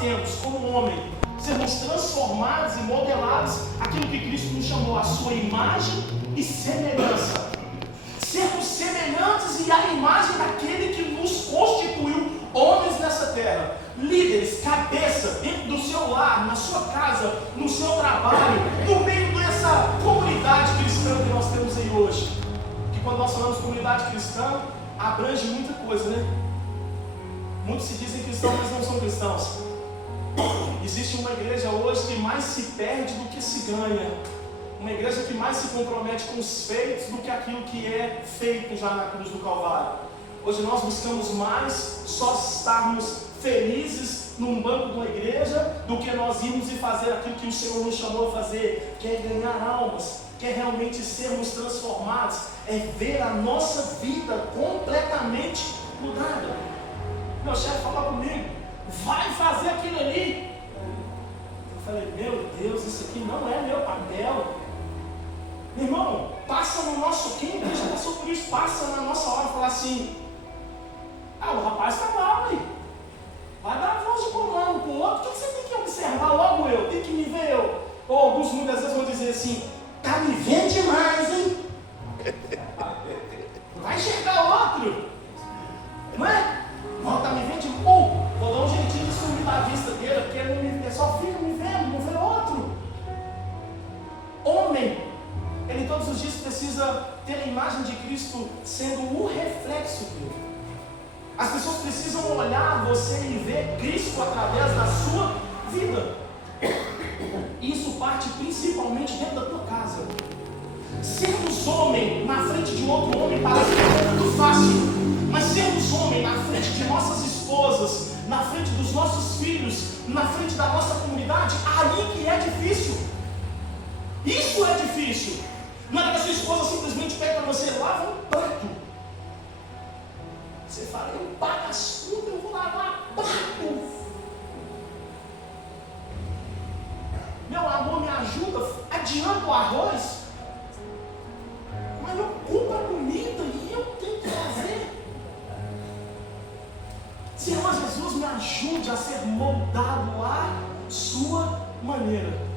temos como homem, sermos transformados e modelados aquilo que Cristo nos chamou, a sua imagem e semelhança. Sermos semelhantes e a imagem daquele que nos constituiu homens nessa terra, líderes, cabeça, dentro do seu lar, na sua casa, no seu trabalho, no meio dessa comunidade cristã que nós temos aí hoje. Que quando nós falamos comunidade cristã, abrange muita coisa, né? Muitos se dizem cristãos, mas não são cristãos. Existe uma igreja hoje que mais se perde do que se ganha. Uma igreja que mais se compromete com os feitos do que aquilo que é feito já na cruz do Calvário. Hoje nós buscamos mais só estarmos felizes num banco de uma igreja do que nós irmos e fazer aquilo que o Senhor nos chamou a fazer, que é ganhar almas, que é realmente sermos transformados, é ver a nossa vida completamente mudada. Meu chefe falou comigo, vai fazer aquilo ali. Eu falei, meu Deus, isso aqui não é meu papel. Meu irmão, passa no nosso, quem já passou por isso, passa na nossa hora e fala assim, o rapaz está mal aí, vai dar voz de comando para o outro, o que você tem que observar logo eu, tem que me ver eu. Ou alguns muitas vezes vão dizer assim, tá me vendo demais, hein? Vai enxergar outro, não é? Não, tá me vendo demais, vou dar um jeitinho de sumir da vista dele, porque ele só fica me vendo, não vê outro. Homem, ele todos os dias precisa ter a imagem de Cristo sendo o reflexo dele. As pessoas precisam olhar você e ver Cristo através da sua vida. Isso parte principalmente dentro da tua casa. Sermos homem na frente de outro homem parece que é muito fácil, mas sermos homem na frente de nossas esposas, na frente dos nossos filhos, na frente da nossa comunidade, aí que é difícil. Isso é difícil. Não é que a sua esposa simplesmente pega para você, lava um prato. Você fala, eu pago as contas, eu vou lavar prato. Meu amor, me ajuda, adianta o arroz. Mas eu compro a comida e eu tenho que fazer. Senhor Jesus, me ajude a ser moldado à sua maneira.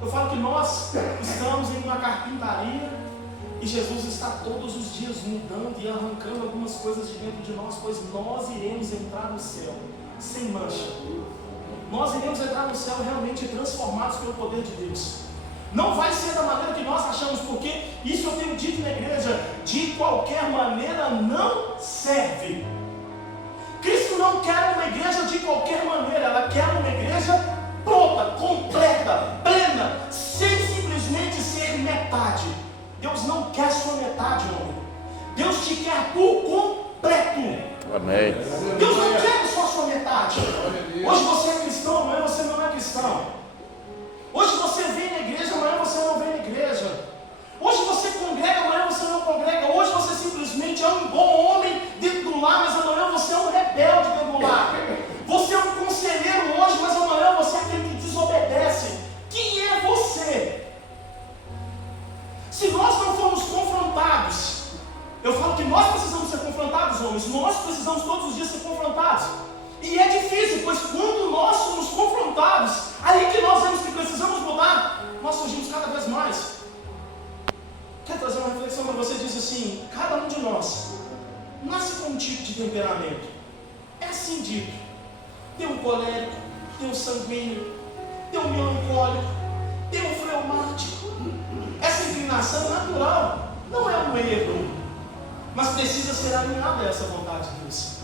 Eu falo que nós estamos em uma carpintaria e Jesus está todos os dias mudando e arrancando algumas coisas de dentro de nós, pois nós iremos entrar no céu sem mancha. Nós iremos entrar no céu realmente transformados pelo poder de Deus. Não vai ser da maneira que nós achamos, porque isso eu tenho dito na igreja, de qualquer maneira não serve. Cristo não quer uma igreja de qualquer maneira, ela quer uma igreja pronta, completa, plena, sem simplesmente ser metade. Deus não quer sua metade, homem. Deus te quer por completo. Amém. Deus não quer só a sua metade. Hoje você é cristão, amanhã você não é cristão. Hoje você vem na igreja, amanhã você não vem na igreja. Hoje você congrega, amanhã você não congrega. Hoje você simplesmente é um bom homem dentro do lar, mas amanhã você é um rebelde dentro do lar. Você é um conselheiro hoje, mas amanhã você é aquele que desobedece. Quem é você? Se nós não formos confrontados, eu falo que nós precisamos ser confrontados, homens. Nós precisamos todos os dias ser confrontados. E é difícil, pois quando nós somos confrontados, aí que nós vemos que precisamos mudar, nós surgimos cada vez mais. Quero trazer uma reflexão para você, diz assim, cada um de nós nasce com um tipo de temperamento. É assim dito. Tem um colérico, tem um sanguíneo, tem um melancólico, tem um fleumático. Essa inclinação natural não é um erro, mas precisa ser alinhada a essa vontade de Deus.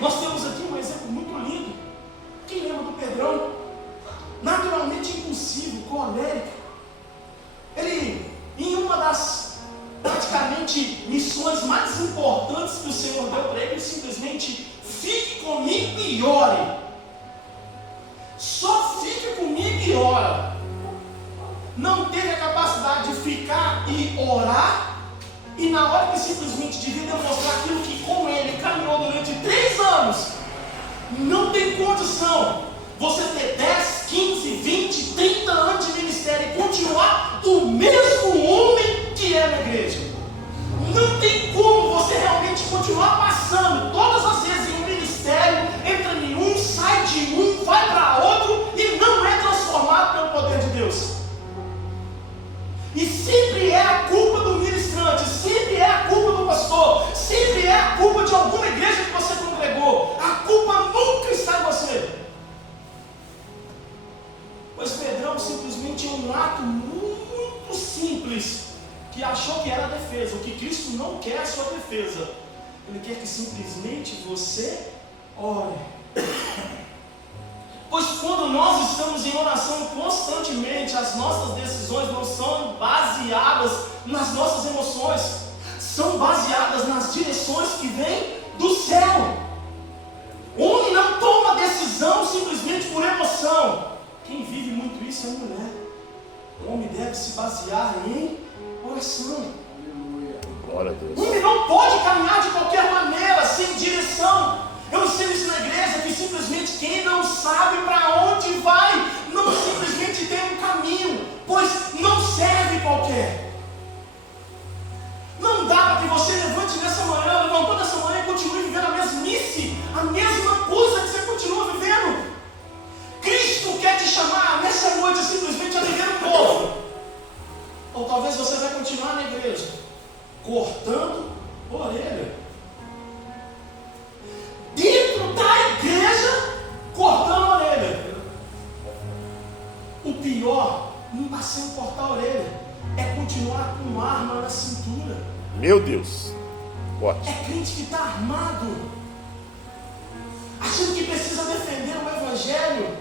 Nós temos aqui um exemplo muito lindo. Quem lembra do Pedrão? Naturalmente impulsivo, colérico. Ele, em uma das praticamente missões mais importantes que o Senhor deu para ele, simplesmente fique comigo e ore. Só fique comigo e ora. Não teve a capacidade de ficar e orar, e na hora que simplesmente devia demonstrar aquilo que com ele caminhou durante 3 anos, não tem condição você ter 10, 15, 20, 30 anos de ministério e continuar o mesmo homem que é na igreja. Não tem como você realmente continuar passando todas as vezes em um ministério, entra em um, ore. Pois quando nós estamos em oração constantemente, as nossas decisões não são baseadas nas nossas emoções, são baseadas nas direções que vêm do céu. O homem não toma decisão simplesmente por emoção. Quem vive muito isso é a mulher. O homem deve se basear em oração. Glória a Deus. O homem não pode caminhar de qualquer maneira, sem direção. Eu ensino isso na igreja, que simplesmente quem não sabe para onde vai, não simplesmente tem um caminho, pois não serve qualquer. Não dá para que você levante nessa manhã, levantou nessa manhã e continue vivendo a mesmice, a mesma coisa que você continua vivendo. Cristo quer te chamar nessa noite simplesmente a viver um novo. Ou talvez você vai continuar na igreja, cortando a orelha. Dentro da igreja, cortando a orelha. O pior não está sendo cortar a orelha, é continuar com arma na cintura. Meu Deus. Forte. É crente que está armado, achando que precisa defender o evangelho,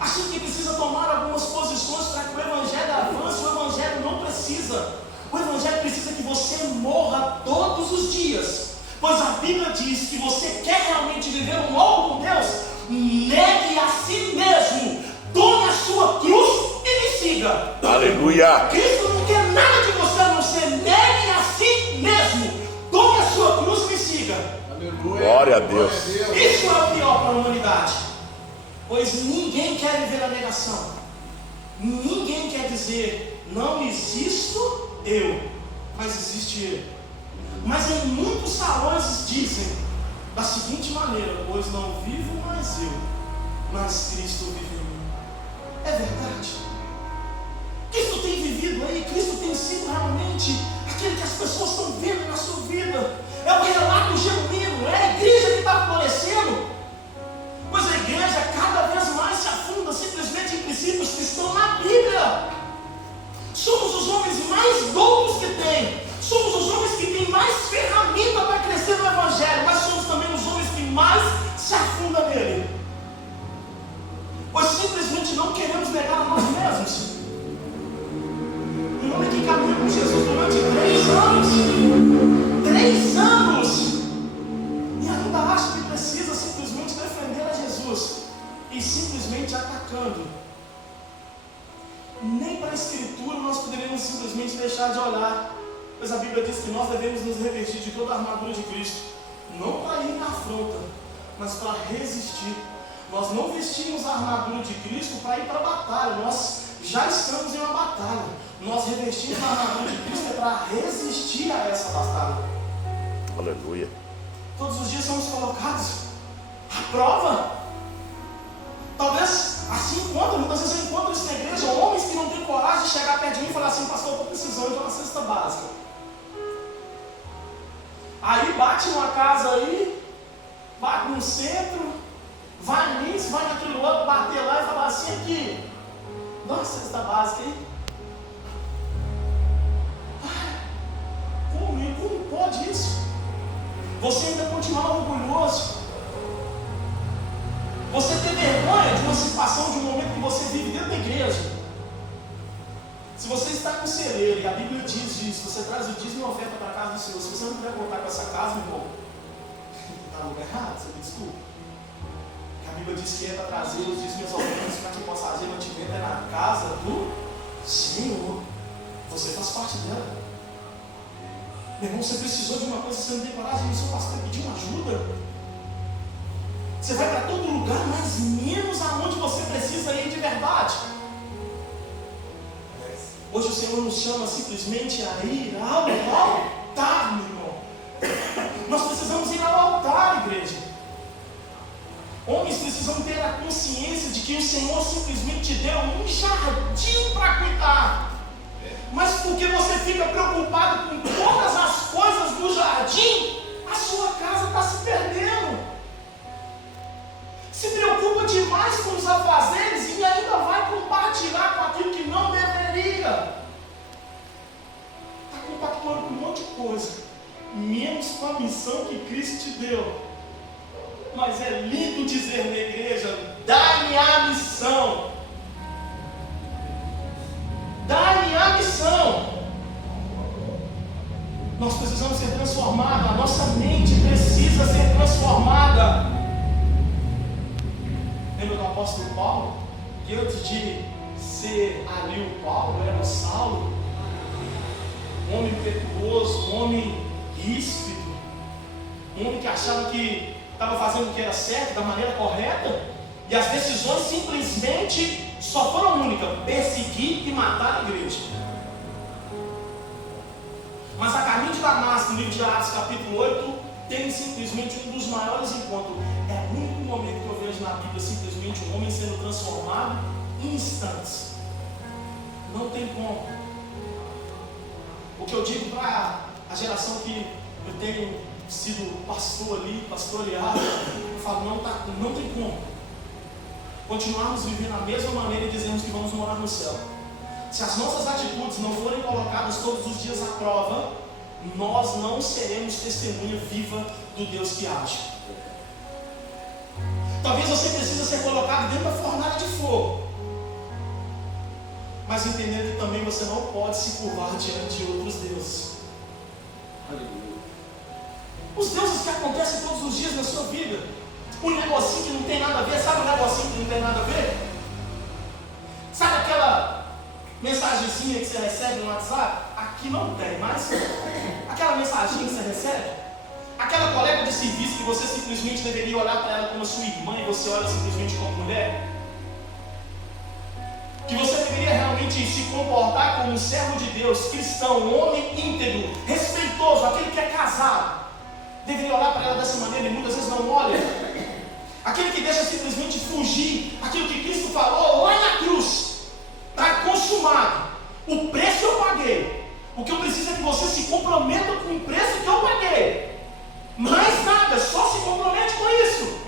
achando que precisa tomar algumas posições para que o evangelho avance. O evangelho não precisa. O evangelho precisa que você morra todos os dias. Pois a Bíblia diz que você quer realmente viver um novo com Deus, negue a si mesmo, tome a sua cruz e me siga. Aleluia. Cristo não quer nada de você a não ser negue a si mesmo, tome a sua cruz e me siga. Aleluia. Glória a Deus. Isso é o pior para a humanidade, pois ninguém quer viver a negação. Ninguém quer dizer, não existo eu, mas existe ele. Mas em muitos salões dizem da seguinte maneira: pois não vivo mais eu, mas Cristo vive em mim. É verdade. Cristo tem vivido aí, Cristo tem sido realmente aquele que as pessoas estão vendo na sua vida. É o relato genuíno, é a igreja que está florescendo. Pois a igreja cada vez mais se afunda simplesmente em princípios que estão na Bíblia. Somos os homens mais doutos que tem. Somos os homens que têm mais ferramenta para crescer no Evangelho, mas somos também os homens que mais se afundam nele. Pois simplesmente não queremos negar a nós mesmos. Um homem que caminha com Jesus durante 3 anos, 3 anos, e ainda acha que precisa simplesmente defender a Jesus, e simplesmente atacando. Nem para a Escritura nós poderíamos simplesmente deixar de olhar. Pois a Bíblia diz que nós devemos nos revestir de toda a armadura de Cristo, não para ir na afronta, mas para resistir. Nós não vestimos a armadura de Cristo para ir para a batalha, nós já estamos em uma batalha. Nós revestimos a armadura de Cristo para resistir a essa batalha. Aleluia. Todos os dias somos colocados à prova. Talvez assim muitas vezes eu encontro isso na igreja, homens que não têm coragem de chegar perto de mim e falar assim: pastor, eu estou precisando de uma cesta básica. Aí bate numa casa aí, bate no centro, vai nisso, vai naquele outro, bater lá e falar assim: aqui, dá uma cesta básica aí. Como pode isso? Você ainda continuar orgulhoso. Você ter vergonha de uma situação, de um momento que você vive dentro da igreja. Se você está com celeiro, e a Bíblia diz disso, você traz o dízimo e a oferta para a casa do Senhor. Se você não puder voltar com essa casa, meu irmão, está no lugar errado, você me desculpa. A Bíblia diz que é para trazer os dízimos e as ofertas para que possa fazer mantimento na casa do Senhor. Você faz parte dela. Meu irmão, você precisou de uma coisa, você não tem coragem, o seu pastor pediu uma ajuda. Você vai para todo lugar, mas menos aonde você precisa ir de verdade. Hoje o Senhor nos chama simplesmente a ir ao altar, meu irmão. Nós precisamos ir ao altar, igreja. Homens precisam ter a consciência de que o Senhor simplesmente deu um jardim para cuidar. Mas porque você fica preocupado com todas as coisas do jardim, a sua casa está se perdendo. Se preocupa demais com os afazeres e ainda vai compartilhar com aquilo que não deveria. Está compactuando com um monte de coisa, menos com a missão que Cristo te deu. Mas é lindo dizer na igreja: dai-me a missão. Dai-me a missão. Nós precisamos ser transformados. A nossa mente precisa ser transformada. Lembra do apóstolo Paulo? Que antes de ser ali o Paulo, era o Saulo. Um homem impetuoso, um homem ríspido, um homem que achava que estava fazendo o que era certo, da maneira correta, e as decisões simplesmente só foram únicas: perseguir e matar a igreja. Mas a caminho de Damasco, no livro de Atos, capítulo 8, tem simplesmente um dos maiores encontros. É o único momento que eu vejo na Bíblia simplesmente um homem sendo transformado em instantes. Não tem como. O que eu digo para a geração que eu tenho sido pastor ali, pastoreado, eu falo: não tem como continuarmos vivendo da mesma maneira e dizermos que vamos morar no céu. Se as nossas atitudes não forem colocadas todos os dias à prova, nós não seremos testemunha viva do Deus que age. Talvez você precise ser colocado dentro da fornalha de fogo, mas entendendo que também você não pode se curvar diante de outros deuses. Os deuses que acontecem todos os dias na sua vida. Um negocinho que não tem nada a ver. Sabe um negocinho que não tem nada a ver? Sabe aquela mensagenzinha que você recebe no WhatsApp? Aqui não tem, mas aquela mensaginha que você recebe, aquela colega de serviço que você simplesmente deveria olhar para ela como sua irmã e você olha simplesmente como mulher, que você deveria realmente se comportar como um servo de Deus, cristão, um homem íntegro, respeitoso, aquele que é casado, deveria olhar para ela dessa maneira e muitas vezes não olha. Aquele que deixa simplesmente fugir aquilo que Cristo falou lá na cruz. Está consumado. O preço eu paguei. O que eu preciso é que você se comprometa com o preço que eu paguei. Mais nada, só se compromete com isso.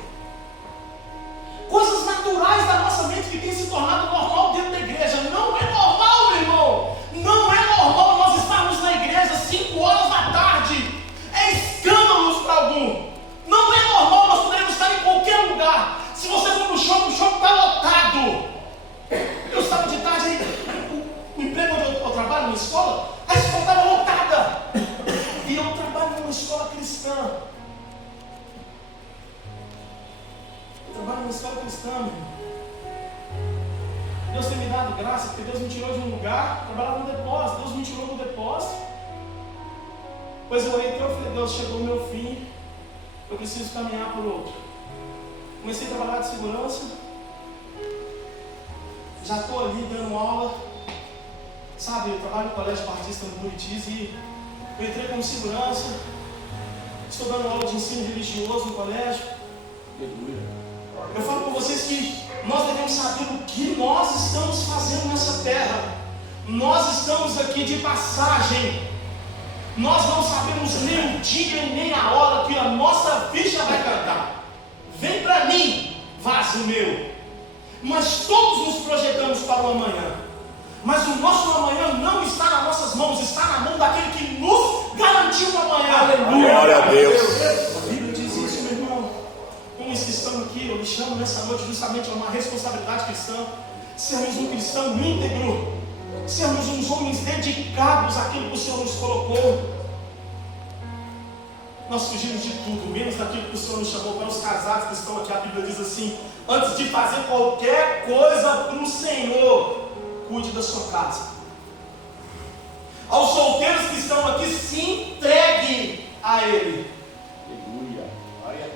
Coisas naturais da nossa mente que tem se tornado normal dentro da igreja. Não é normal, meu irmão. Não é normal nós estarmos na igreja 5 horas da tarde. É escândalo para algum. Não é normal nós podermos estar em qualquer lugar. Se você for no shopping, o shopping está lotado. Eu estava de tarde aí, o emprego onde eu trabalho, na escola, a escola estava lotada. E eu trabalho numa escola cristã. Meu irmão. Deus tem me dado graça, porque Deus me tirou de um lugar, trabalhava no depósito, Deus me tirou do depósito. Pois eu orei, eu falei: Deus, chegou o meu fim, eu preciso caminhar por outro. Comecei a trabalhar de segurança. Já estou ali dando aula, sabe, eu trabalho no Colégio Batista no Buritis e eu entrei como segurança, estou dando aula de ensino religioso no colégio. Eu falo com vocês que nós devemos saber o que nós estamos fazendo nessa terra. Nós estamos aqui de passagem, nós não sabemos nem o dia e nem a hora que a nossa ficha vai cantar. Vem para mim, vaso meu. Mas todos nos projetamos para o amanhã. Mas o nosso amanhã não está nas nossas mãos, está na mão daquele que nos garantiu o amanhã. Aleluia. Glória a Deus. A Bíblia diz isso, meu irmão. Uns que estão aqui, eu lhe chamo nessa noite justamente a uma responsabilidade cristã. Sermos um cristão íntegro, sermos uns homens dedicados àquilo que o Senhor nos colocou. Nós fugimos de tudo, menos daquilo que o Senhor nos chamou. Para os casados que estão aqui, a Bíblia diz assim: antes de fazer qualquer coisa para o Senhor, cuide da sua casa. Aos solteiros que estão aqui, se entregue a Ele.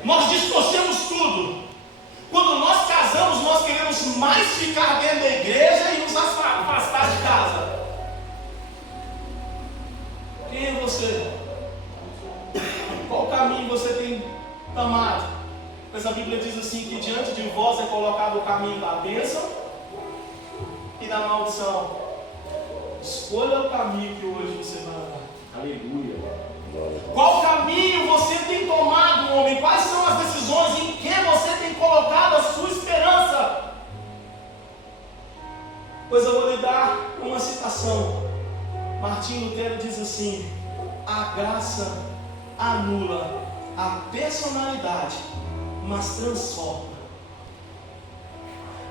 Nós distorcemos tudo. Quando nós casamos, nós queremos mais ficar dentro da igreja e nos afastar de casa. Quem é você? Qual caminho você tem tomado? Pois a Bíblia diz assim, que diante de vós é colocado o caminho da bênção e da maldição. Escolha o caminho que hoje você vai andar. Aleluia. Qual caminho você tem tomado, homem? Quais são as decisões em que você tem colocado a sua esperança? Pois eu vou lhe dar uma citação. Martinho Lutero diz assim: a graça anula a personalidade, mas transforma.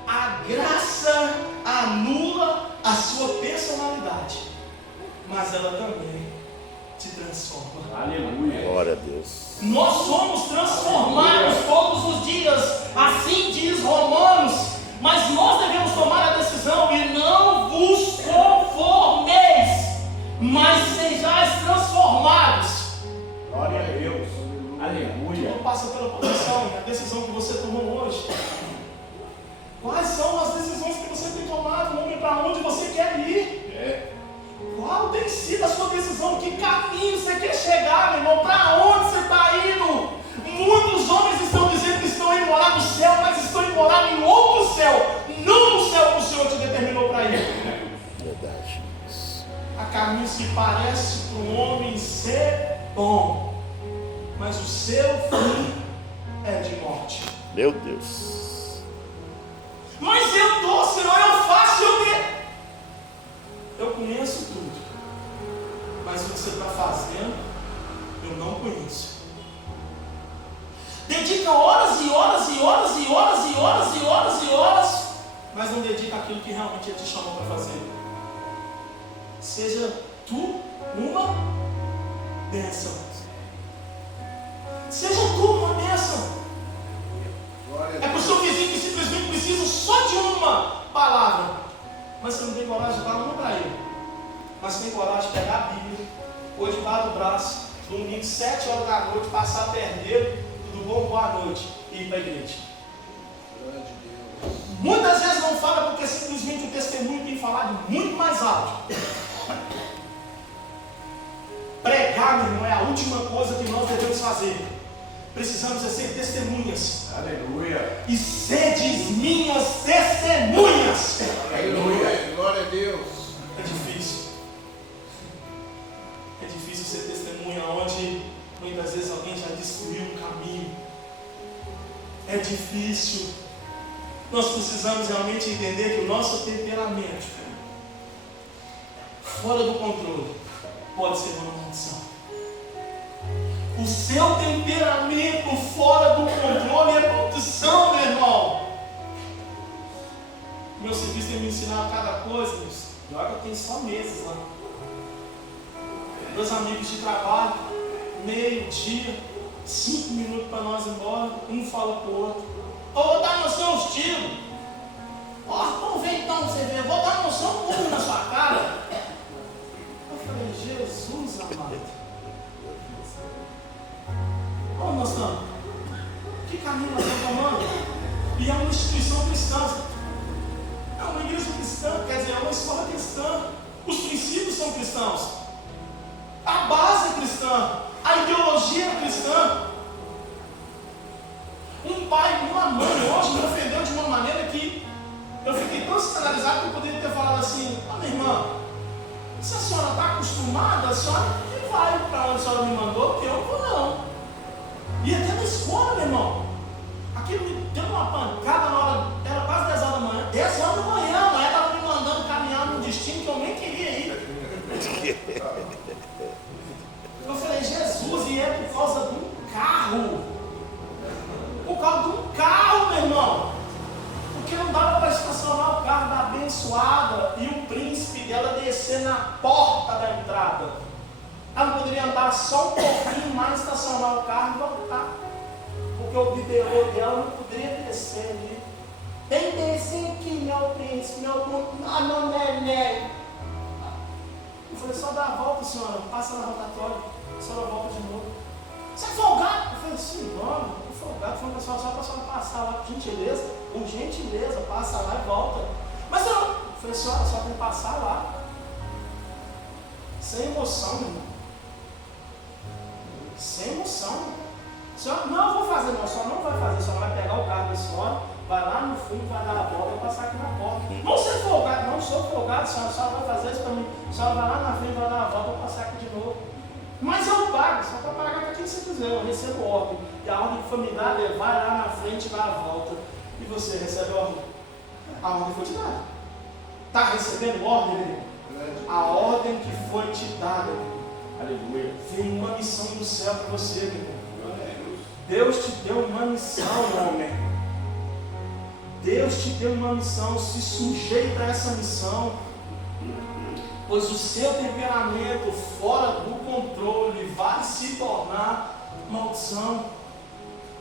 A graça anula a sua personalidade, mas ela também te transforma. Aleluia. Glória a Deus. Nós somos transformados todos os dias, assim diz Romanos, mas nós devemos tomar a decisão e não vos conformeis, mas sejais transformados. Glória a Deus. Aleluia. Não passa pela posição, a decisão que você tomou hoje. Quais são as decisões que você tem tomado, homem, para onde você quer ir? Qual tem sido a sua decisão? Que caminho você quer chegar, meu irmão? Para onde você está indo? Muitos homens estão dizendo que estão indo morar no céu, mas estão indo morar em outro céu, não no céu que o Senhor te determinou para ir. Verdade. Há caminhos que parecem para um homem ser bom, mas o seu fim é de morte. Meu Deus. Mas eu dou, Senhor, eu faço, eu conheço tudo, mas o que você está fazendo, eu não conheço. Dedica horas e horas e horas e horas e horas e horas e horas, mas não dedica aquilo que realmente Ele te chamou para fazer. Seja tu uma bênção. Seja tu uma bênção. É para o seu vizinho que simplesmente precisa só de uma palavra, mas você não tem coragem de dar uma para ele. Mas tem coragem de pegar a Bíblia, ou de dar no braço, domingo 7 horas da noite, passar perder, tudo bom, boa noite, e ir para a igreja. Muitas vezes não fala porque simplesmente o testemunho tem falado muito mais alto. Pregar, meu irmão, é a última coisa que nós devemos fazer. Precisamos ser testemunhas. Aleluia. E sedes minhas testemunhas. Aleluia. Glória a Deus. É difícil. É difícil ser testemunha onde muitas vezes alguém já destruiu um caminho. É difícil. Nós precisamos realmente entender que o nosso temperamento fora do controle pode ser uma maldição. O seu temperamento fora do controle é maldição, meu irmão. Meu serviço tem me ensinado cada coisa, pior que eu tenho só meses lá. Meus amigos de trabalho, meio-dia, 5 minutos para nós ir embora, um fala para o outro: vou dar noção os tiros. Então vem então você ver, vou dar noção um na sua cara. Eu falei: Jesus amado. Onde nós estamos? Que caminho nós estamos tomando? E é uma instituição cristã. É uma igreja cristã, quer dizer, é uma escola cristã. Os princípios são cristãos. A base é cristã. A ideologia é cristã. Um pai e uma mãe hoje me ofendeu de uma maneira que eu fiquei tão escandalizado que eu poderia ter falado assim: minha irmã, se a senhora está acostumada, a senhora que vai para onde a senhora me mandou, porque eu não vou não. E até na escola, meu irmão, aquilo me deu uma pancada na hora, era quase 10 horas da manhã. 10 horas da manhã, a mãe estava me mandando caminhar num destino que eu nem queria ir. Eu falei: Jesus, e é por causa de um carro. Por causa de um carro, meu irmão. Porque não dava para estacionar o carro da abençoada e o príncipe dela descer na porta da entrada. Ela não poderia andar só um pouquinho mais, estacionar o carro e voltar. Porque o biberô dela não poderia descer ali. Tem que descer aqui, meu príncipe, meu neném. Eu falei: só dá a volta, senhora, passa na rotatória, a senhora volta de novo. Você é folgado? Eu falei: sim, não, estou folgado. Falei: pessoal, só para a senhora passar lá, por gentileza, passa lá e volta. Mas eu falei: senhora, só tem que passar lá. Sem emoção, meu irmão. Sem emoção. A senhora: não, eu vou fazer, não, a senhora não vai fazer, a senhora vai pegar o carro da senhora, vai lá no fundo, vai dar a volta e passar aqui na porta. Não ser folgado, não sou folgado, a senhora vai fazer isso para mim. A senhora vai lá na frente, vai dar a volta e passar aqui de novo. Mas eu pago, só para pagar para quem você quiser, eu recebo ordem. E a ordem que foi me dada é: vai lá na frente e dá a volta. E você recebe a ordem? A ordem foi te dada. Está recebendo ordem, meu irmão? A ordem que foi te dada, meu irmão. Aleluia. Vem uma missão do céu para você, meu irmão. Deus te deu uma missão, homem. Deus te deu uma missão. Se sujeita a essa missão. Pois o seu temperamento fora do controle vai se tornar maldição.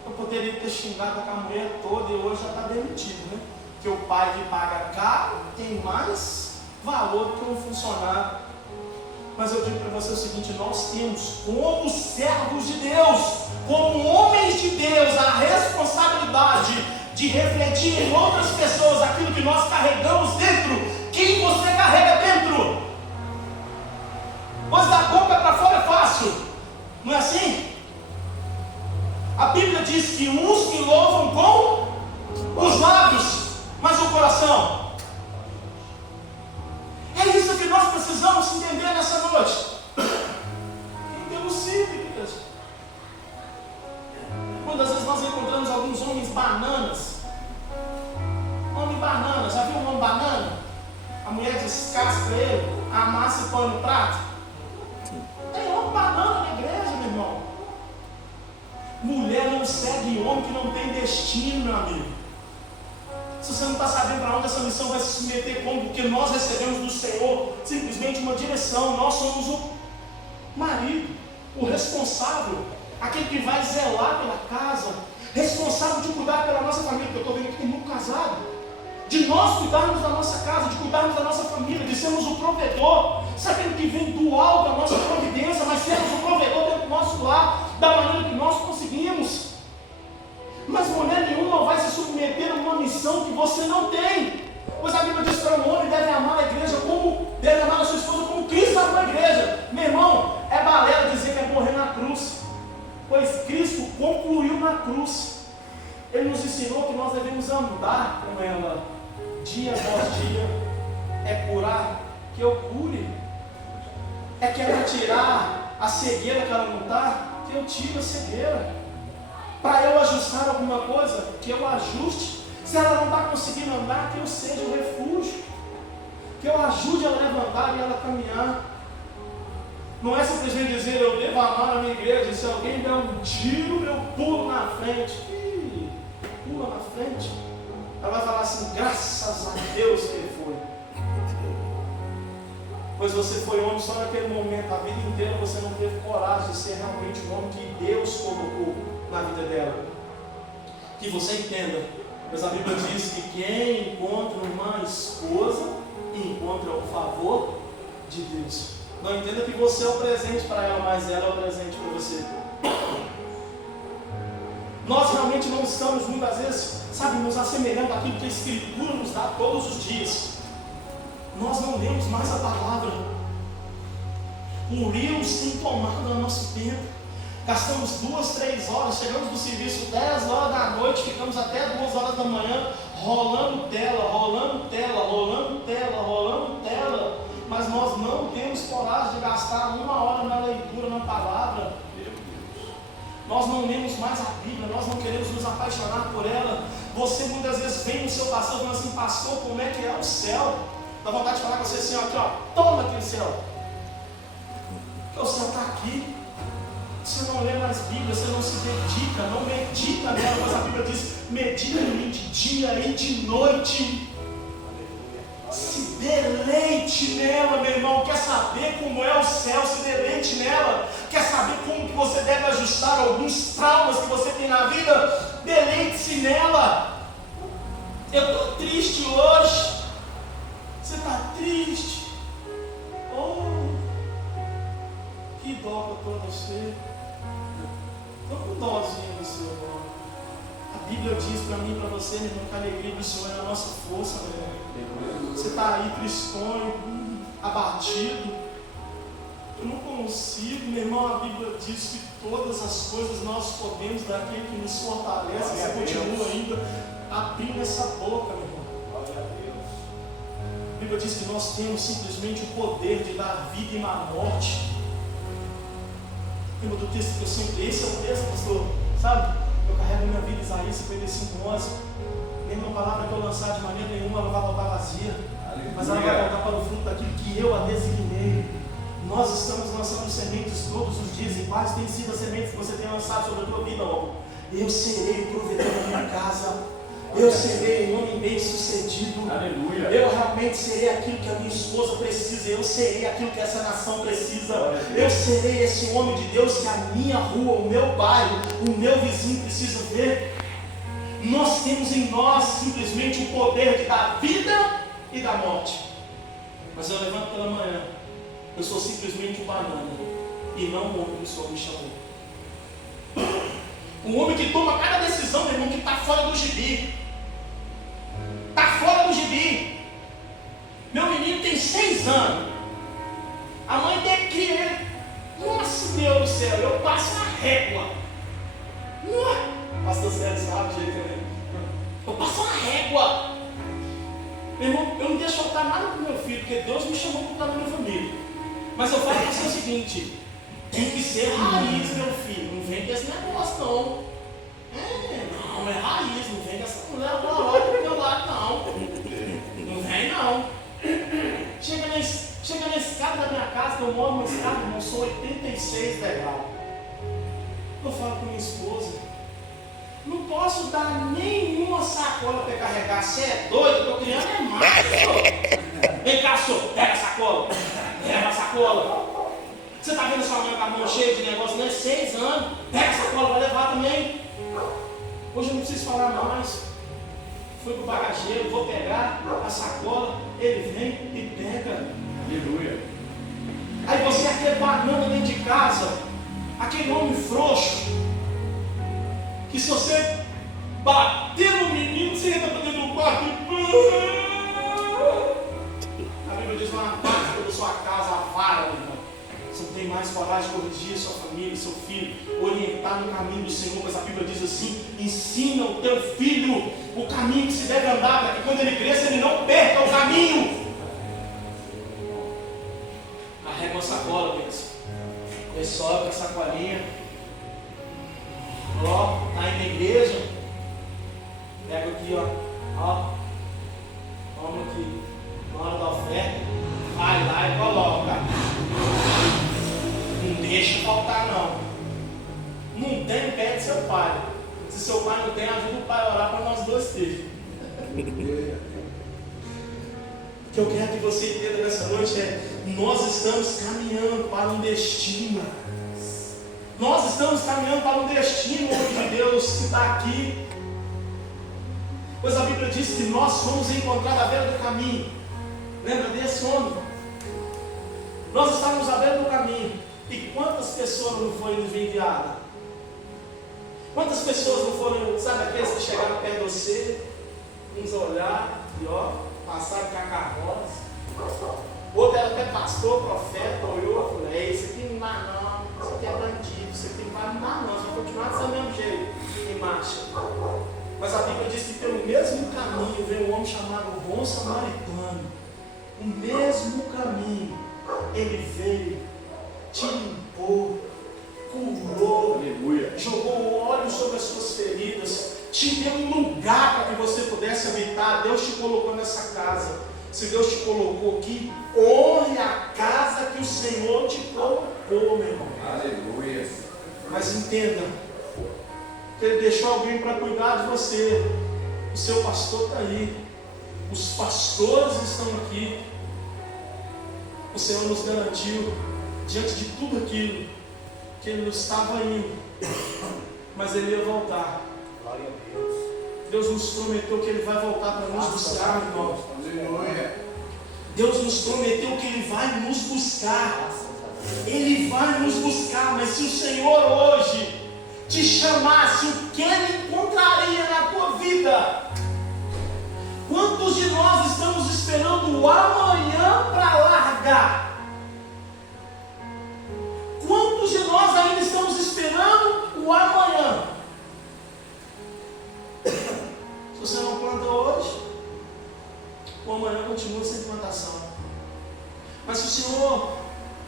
Eu poderia ter xingado a mulher toda e hoje já está demitido, né? Que o pai que paga caro tem mais valor do que um funcionário. Mas eu digo para você o seguinte: nós temos, como servos de Deus, como homens de Deus, a responsabilidade de refletir em outras pessoas aquilo que nós carregamos dentro. Quem você carrega dentro? Pois da boca para fora é fácil, não é assim? A Bíblia diz que uns me louvam com os lábios, mas o coração. É isso que nós precisamos entender nessa noite. Entendemos simples, igreja. Muitas vezes nós encontramos alguns homens bananas. Homem banana, já viu um homem banana? A mulher descasca ele, amassa e põe no prato. Tem homem banana na igreja, meu irmão. Mulher não segue homem que não tem destino, meu amigo. Se você não está sabendo para onde essa missão vai se submeter, como? Porque nós recebemos do Senhor simplesmente uma direção. Nós somos o marido, o responsável, aquele que vai zelar pela casa, responsável de cuidar pela nossa família. Porque eu estou vendo que tem muito casado. De nós cuidarmos da nossa casa, de cuidarmos da nossa família, de sermos o provedor, sabendo que vem do alto a nossa providência, mas sermos o provedor dentro do nosso lar, da maneira que nós conseguimos. Mas mulher nenhuma vai se submeter a uma missão que você não tem. Pois a Bíblia diz que o homem deve amar a igreja deve amar a sua esposa como Cristo amou a igreja. Meu irmão, é balela dizer que é morrer na cruz. Pois Cristo concluiu na cruz. Ele nos ensinou que nós devemos andar com ela dia após dia. É curar que eu cure. É que ela tirar a cegueira que ela não está, que eu tire a cegueira. Para eu ajustar alguma coisa, que eu ajuste. Se ela não está conseguindo andar, que eu seja o refúgio. Que eu ajude ela a levantar e ela a caminhar. Não é simplesmente dizer, eu devo amar a minha igreja. Se alguém der um tiro, eu pulo na frente. Pula na frente. Ela vai falar assim, graças a Deus que ele foi. Pois você foi homem só naquele momento. A vida inteira você não teve coragem de ser realmente o homem que Deus colocou na vida dela. Que você entenda, pois a Bíblia diz que quem encontra uma esposa encontra o favor de Deus. Não entenda que você é o presente para ela, mas ela é o presente para você. Nós realmente não estamos muitas vezes, sabe, nos assemelhando àquilo que a Escritura nos dá todos os dias. Nós não lemos mais a palavra. O Reels tem tomado o nosso tempo. Gastamos 2, 3 horas, chegamos do serviço 10 horas da noite, ficamos até 2 horas da manhã, rolando tela, mas nós não temos coragem de gastar 1 hora na leitura, na palavra. Nós não lemos mais a Bíblia, nós não queremos nos apaixonar por ela. Você muitas vezes vem no seu pastor falando assim, pastor, como é que é o céu? Dá vontade de falar com você assim, ó, aqui ó, toma aquele céu. Porque o céu está aqui. Você não lê mais Bíblia, você não se dedica, não medita nela, mas a Bíblia diz, medita em mim de dia e de noite. Se deleite nela, meu irmão. Quer saber como é o céu? Se deleite nela. Quer saber como que você deve ajustar alguns traumas que você tem na vida? Deleite-se nela. Eu estou triste hoje. Você está triste? Oh, que dó que eu estou a você. Estou com dózinha do seu irmão. A Bíblia diz para mim e para você, meu irmão, que a alegria do Senhor é a nossa força, meu irmão. Você está aí tristonho, abatido. Eu não consigo, meu irmão. A Bíblia diz que todas as coisas nós podemos daquele que nos fortalece. Você continua ainda abrindo essa boca, meu irmão. A Bíblia diz que nós temos simplesmente o poder de dar vida e má morte. Lembra do texto que eu sempre... Esse é o texto, pastor, sabe? Eu carrego minha vida, Isaías 55:11. Nenhuma palavra que eu lançar de maneira nenhuma, ela vai voltar vazia. Aleluia. Mas ela vai voltar para o fruto daquilo que eu a designei. Nós estamos lançando sementes todos os dias. E quais têm sido as sementes que você tem lançado sobre a tua vida, ó? eu serei provedor da minha casa, eu serei um homem bem sucedido, Aleluia. eu realmente serei aquilo que a minha esposa precisa, eu serei aquilo que essa nação precisa, eu serei esse homem de Deus que a minha rua, o meu bairro, o meu vizinho precisa ver. Nós temos em nós simplesmente o poder de dar vida e da morte. Mas eu levanto pela manhã, eu sou simplesmente um banana e não o homem que o Senhor me chamou. Um homem que toma cada decisão, meu irmão, que está fora do gibi. Está fora do gibi. Meu menino tem 6 anos. A mãe dele cria ele. Nossa, Deus do céu, eu passo a régua. Pastor Sérgio sabe de jeito nenhum. Eu passo uma régua. Meu irmão, eu não deixo faltar nada para o meu filho, porque Deus me chamou para cuidar da minha família. Mas eu falo para você o seguinte: tem que ser raiz, meu filho. Não vem com esse negócio, não. Não é raiz. Não vem com essa mulher horrorosa do meu lado, não. Não vem, não. Chega na escada da minha casa, que eu moro numa escada, irmão, são 86 degraus. Eu falo com minha esposa: não posso dar nenhuma sacola para carregar. Você é doido? Eu estou criando é mais, senhor. Vem cá, senhor, pega a sacola. Pega a sacola. Você está vendo sua mãe com a mão cheia de negócio, né? 6 anos. Pega a sacola, vai levar também. Hoje eu não preciso falar mais. Fui para o bagageiro, vou pegar a sacola. Ele vem e pega. Aleluia. Aí você é aquele banana dentro de casa, aquele homem frouxo, que se você bater no menino, você entra para dentro do quarto e... A Bíblia diz: uma parte da sua casa a vara, meu irmão. Você não tem mais coragem de corrigir sua família, seu filho, orientar no caminho do Senhor, mas a Bíblia diz assim: ensina o teu filho o caminho que se deve andar, para que quando ele cresça ele não perca o caminho. Carrega uma sacola, Deus. Ele sobe com a sacolinha. Ó, tá aí na igreja. Pega aqui, ó. Toma aqui. Na hora da oferta, vai lá e coloca. Não deixa faltar, não. Não tem, pede seu pai. Se seu pai não tem, ajuda o pai a orar para nós dois termos. O que eu quero que você entenda nessa noite é: nós estamos caminhando para um destino. Nós estamos caminhando para um destino, homem de Deus que está aqui. Pois a Bíblia diz que nós fomos encontrados à beira do caminho. Lembra desse homem? Nós estávamos à beira do caminho. E quantas pessoas não foram enviadas? Quantas pessoas não foram, sabe aqueles que chegaram perto de você, uns olhar e passaram com a carroça. Outro era até pastor, profeta, olhou e falou: isso aqui não dá não, isso aqui é bandido, isso aqui não vai dar não, vai continuar do mesmo jeito, em marcha. Mas a Bíblia diz que pelo mesmo caminho veio um homem chamado Bom Samaritano. O mesmo caminho, ele veio, te limpou, curou, aleluia, jogou óleo sobre as suas feridas, te deu um lugar para que você pudesse habitar. Deus te colocou nessa casa. Se Deus te colocou aqui, honre a casa que o Senhor te colocou, meu irmão. Aleluia. Mas entenda que Ele deixou alguém para cuidar de você. O seu pastor está aí. Os pastores estão aqui. O Senhor nos garantiu, diante de tudo aquilo, que Ele estava indo, mas Ele ia voltar. Glória a Deus. Deus nos prometeu que Ele vai voltar para nos buscar, irmão. Aleluia. Deus nos prometeu que Ele vai nos buscar. Ele vai nos buscar, mas se o Senhor hoje te chamasse, o que Ele encontraria na tua vida? Quantos de nós estamos esperando o amanhã para largar? Quantos de nós ainda estamos esperando o amanhã? Se você não planta hoje, o amanhã continua sem plantação. Mas se o Senhor,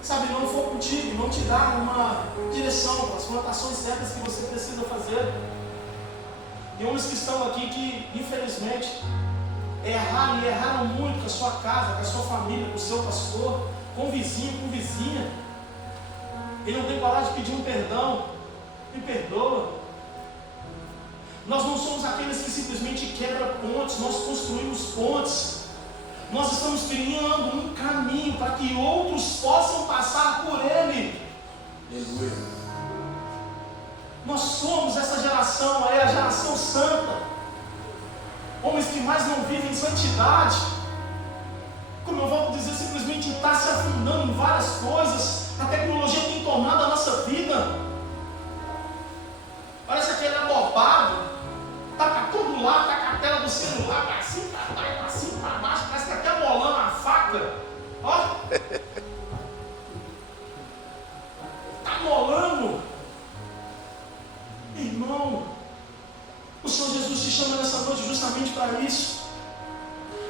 sabe, não for contigo, não te dá uma direção, as plantações certas que você precisa fazer. Tem uns que estão aqui que, infelizmente, erraram muito com a sua casa, com a sua família, com o seu pastor, com o vizinho, com vizinha. Ele não tem coragem de pedir um perdão. Me perdoa. Nós não somos aqueles que simplesmente quebram pontes, nós construímos pontes. Nós estamos criando um caminho para que outros possam passar por ele. Aleluia. Nós somos essa geração, a geração santa. Homens que mais não vivem em santidade. Como eu volto a dizer, simplesmente está se afundando em várias coisas. A tecnologia tem tornado a nossa vida. Parece aquele abobado. Está para todo lado, está com a tela do celular, para cima, para baixo, para cima, para baixo. Parece que até molando a faca. Ó. Está molando. Irmão, o Senhor Jesus te chama nessa noite justamente para isso.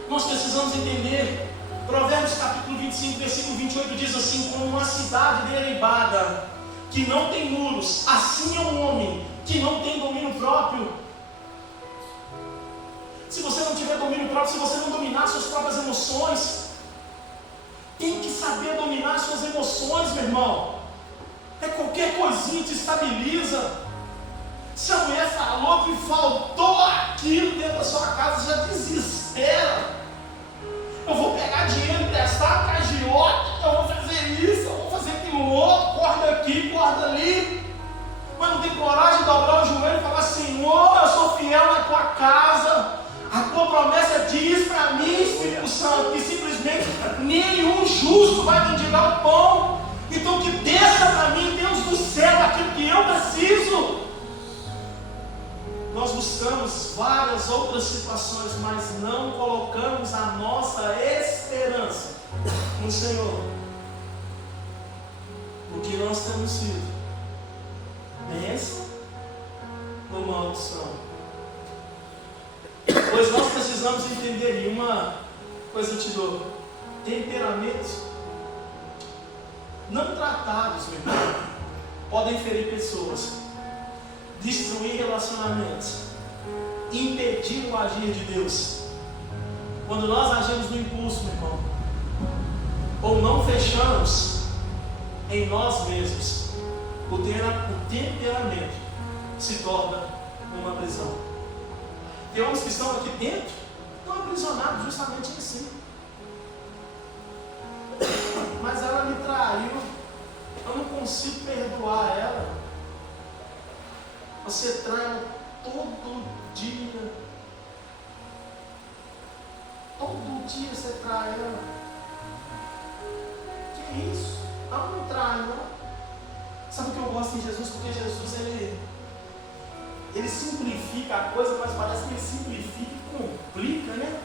Nós precisamos entender. Provérbios capítulo 25, versículo 28 diz assim: como uma cidade derribada, que não tem muros, assim é um homem que não tem domínio próprio. Se você não tiver domínio próprio, se você não dominar suas próprias emoções, tem que saber dominar suas emoções, meu irmão. É qualquer coisinha te estabiliza. Se a mulher falou que faltou aquilo dentro da sua casa, já desespera. Eu vou pegar dinheiro emprestado para a agiota, eu vou fazer isso, eu vou fazer aquilo outro, corda aqui, corda ali. Mas não tem coragem de dobrar o joelho e falar: Senhor, eu sou fiel na tua casa. A tua promessa diz para mim, Espírito Santo, que simplesmente nenhum justo vai mendigar o pão. Então que desça para mim, Deus do céu, aquilo que eu preciso. Nós buscamos várias outras situações, mas não colocamos a nossa esperança no Senhor. O que nós temos sido? Bênção ou maldição? Pois nós precisamos entender, e uma coisa eu te dou: temperamentos não tratados, meu irmão, podem ferir pessoas, destruir relacionamentos, impedir o agir de Deus. Quando nós agimos no impulso, meu irmão, ou não fechamos em nós mesmos, o temperamento se torna uma prisão. Tem homens que estão aqui dentro, estão aprisionados justamente em si. Mas ela me traiu, eu não consigo perdoar ela. Você trai todo dia. Todo dia você trai ela. Que isso? Ela não trai, não. Sabe o que eu gosto em Jesus? Porque Jesus, ele simplifica a coisa, mas parece que ele simplifica e complica, né?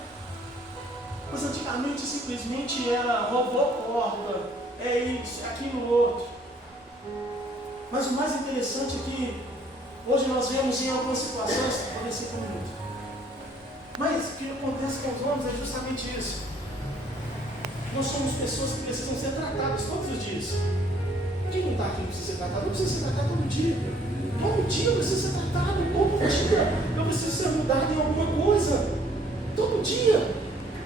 Mas antigamente simplesmente era roubou corda, é isso, é aquilo outro. Mas o mais interessante é que hoje nós vemos em algumas situações, pode ser um minuto, mas o que acontece com os homens é justamente isso. Nós somos pessoas que precisam ser tratadas todos os dias. Quem não está aqui não precisa ser tratado? Eu preciso ser tratado todo dia. Todo dia eu preciso ser tratado, todo dia eu preciso ser mudado em alguma coisa. Todo dia.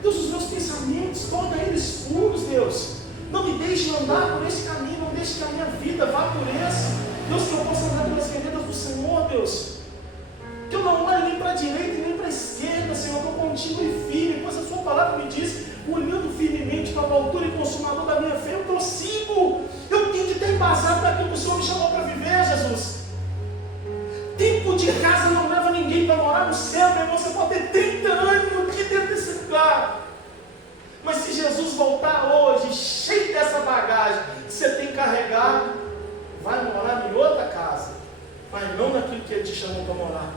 Deus, os meus pensamentos, torna eles puros, Deus. Não me deixe andar por esse caminho, não deixe que a minha vida vá por esse. Deus, que eu possa andar pelas veredas do Senhor, Deus. Que eu não olhe nem para a direita nem para a esquerda, Senhor. Eu estou contigo e firme, pois a sua palavra me diz, olhando firmemente para o autor e consumador da minha fé, eu prossigo. Eu tenho que ter embasado para aquilo que o Senhor me chamou para viver, Jesus. Tempo de casa não leva ninguém para morar no céu, meu irmão. Você pode ter 30 anos aqui dentro desse lugar. Mas se Jesus voltar hoje, cheio dessa bagagem, você tem carregado, vai morar em outra casa, mas não naquilo que Ele te chamou para morar.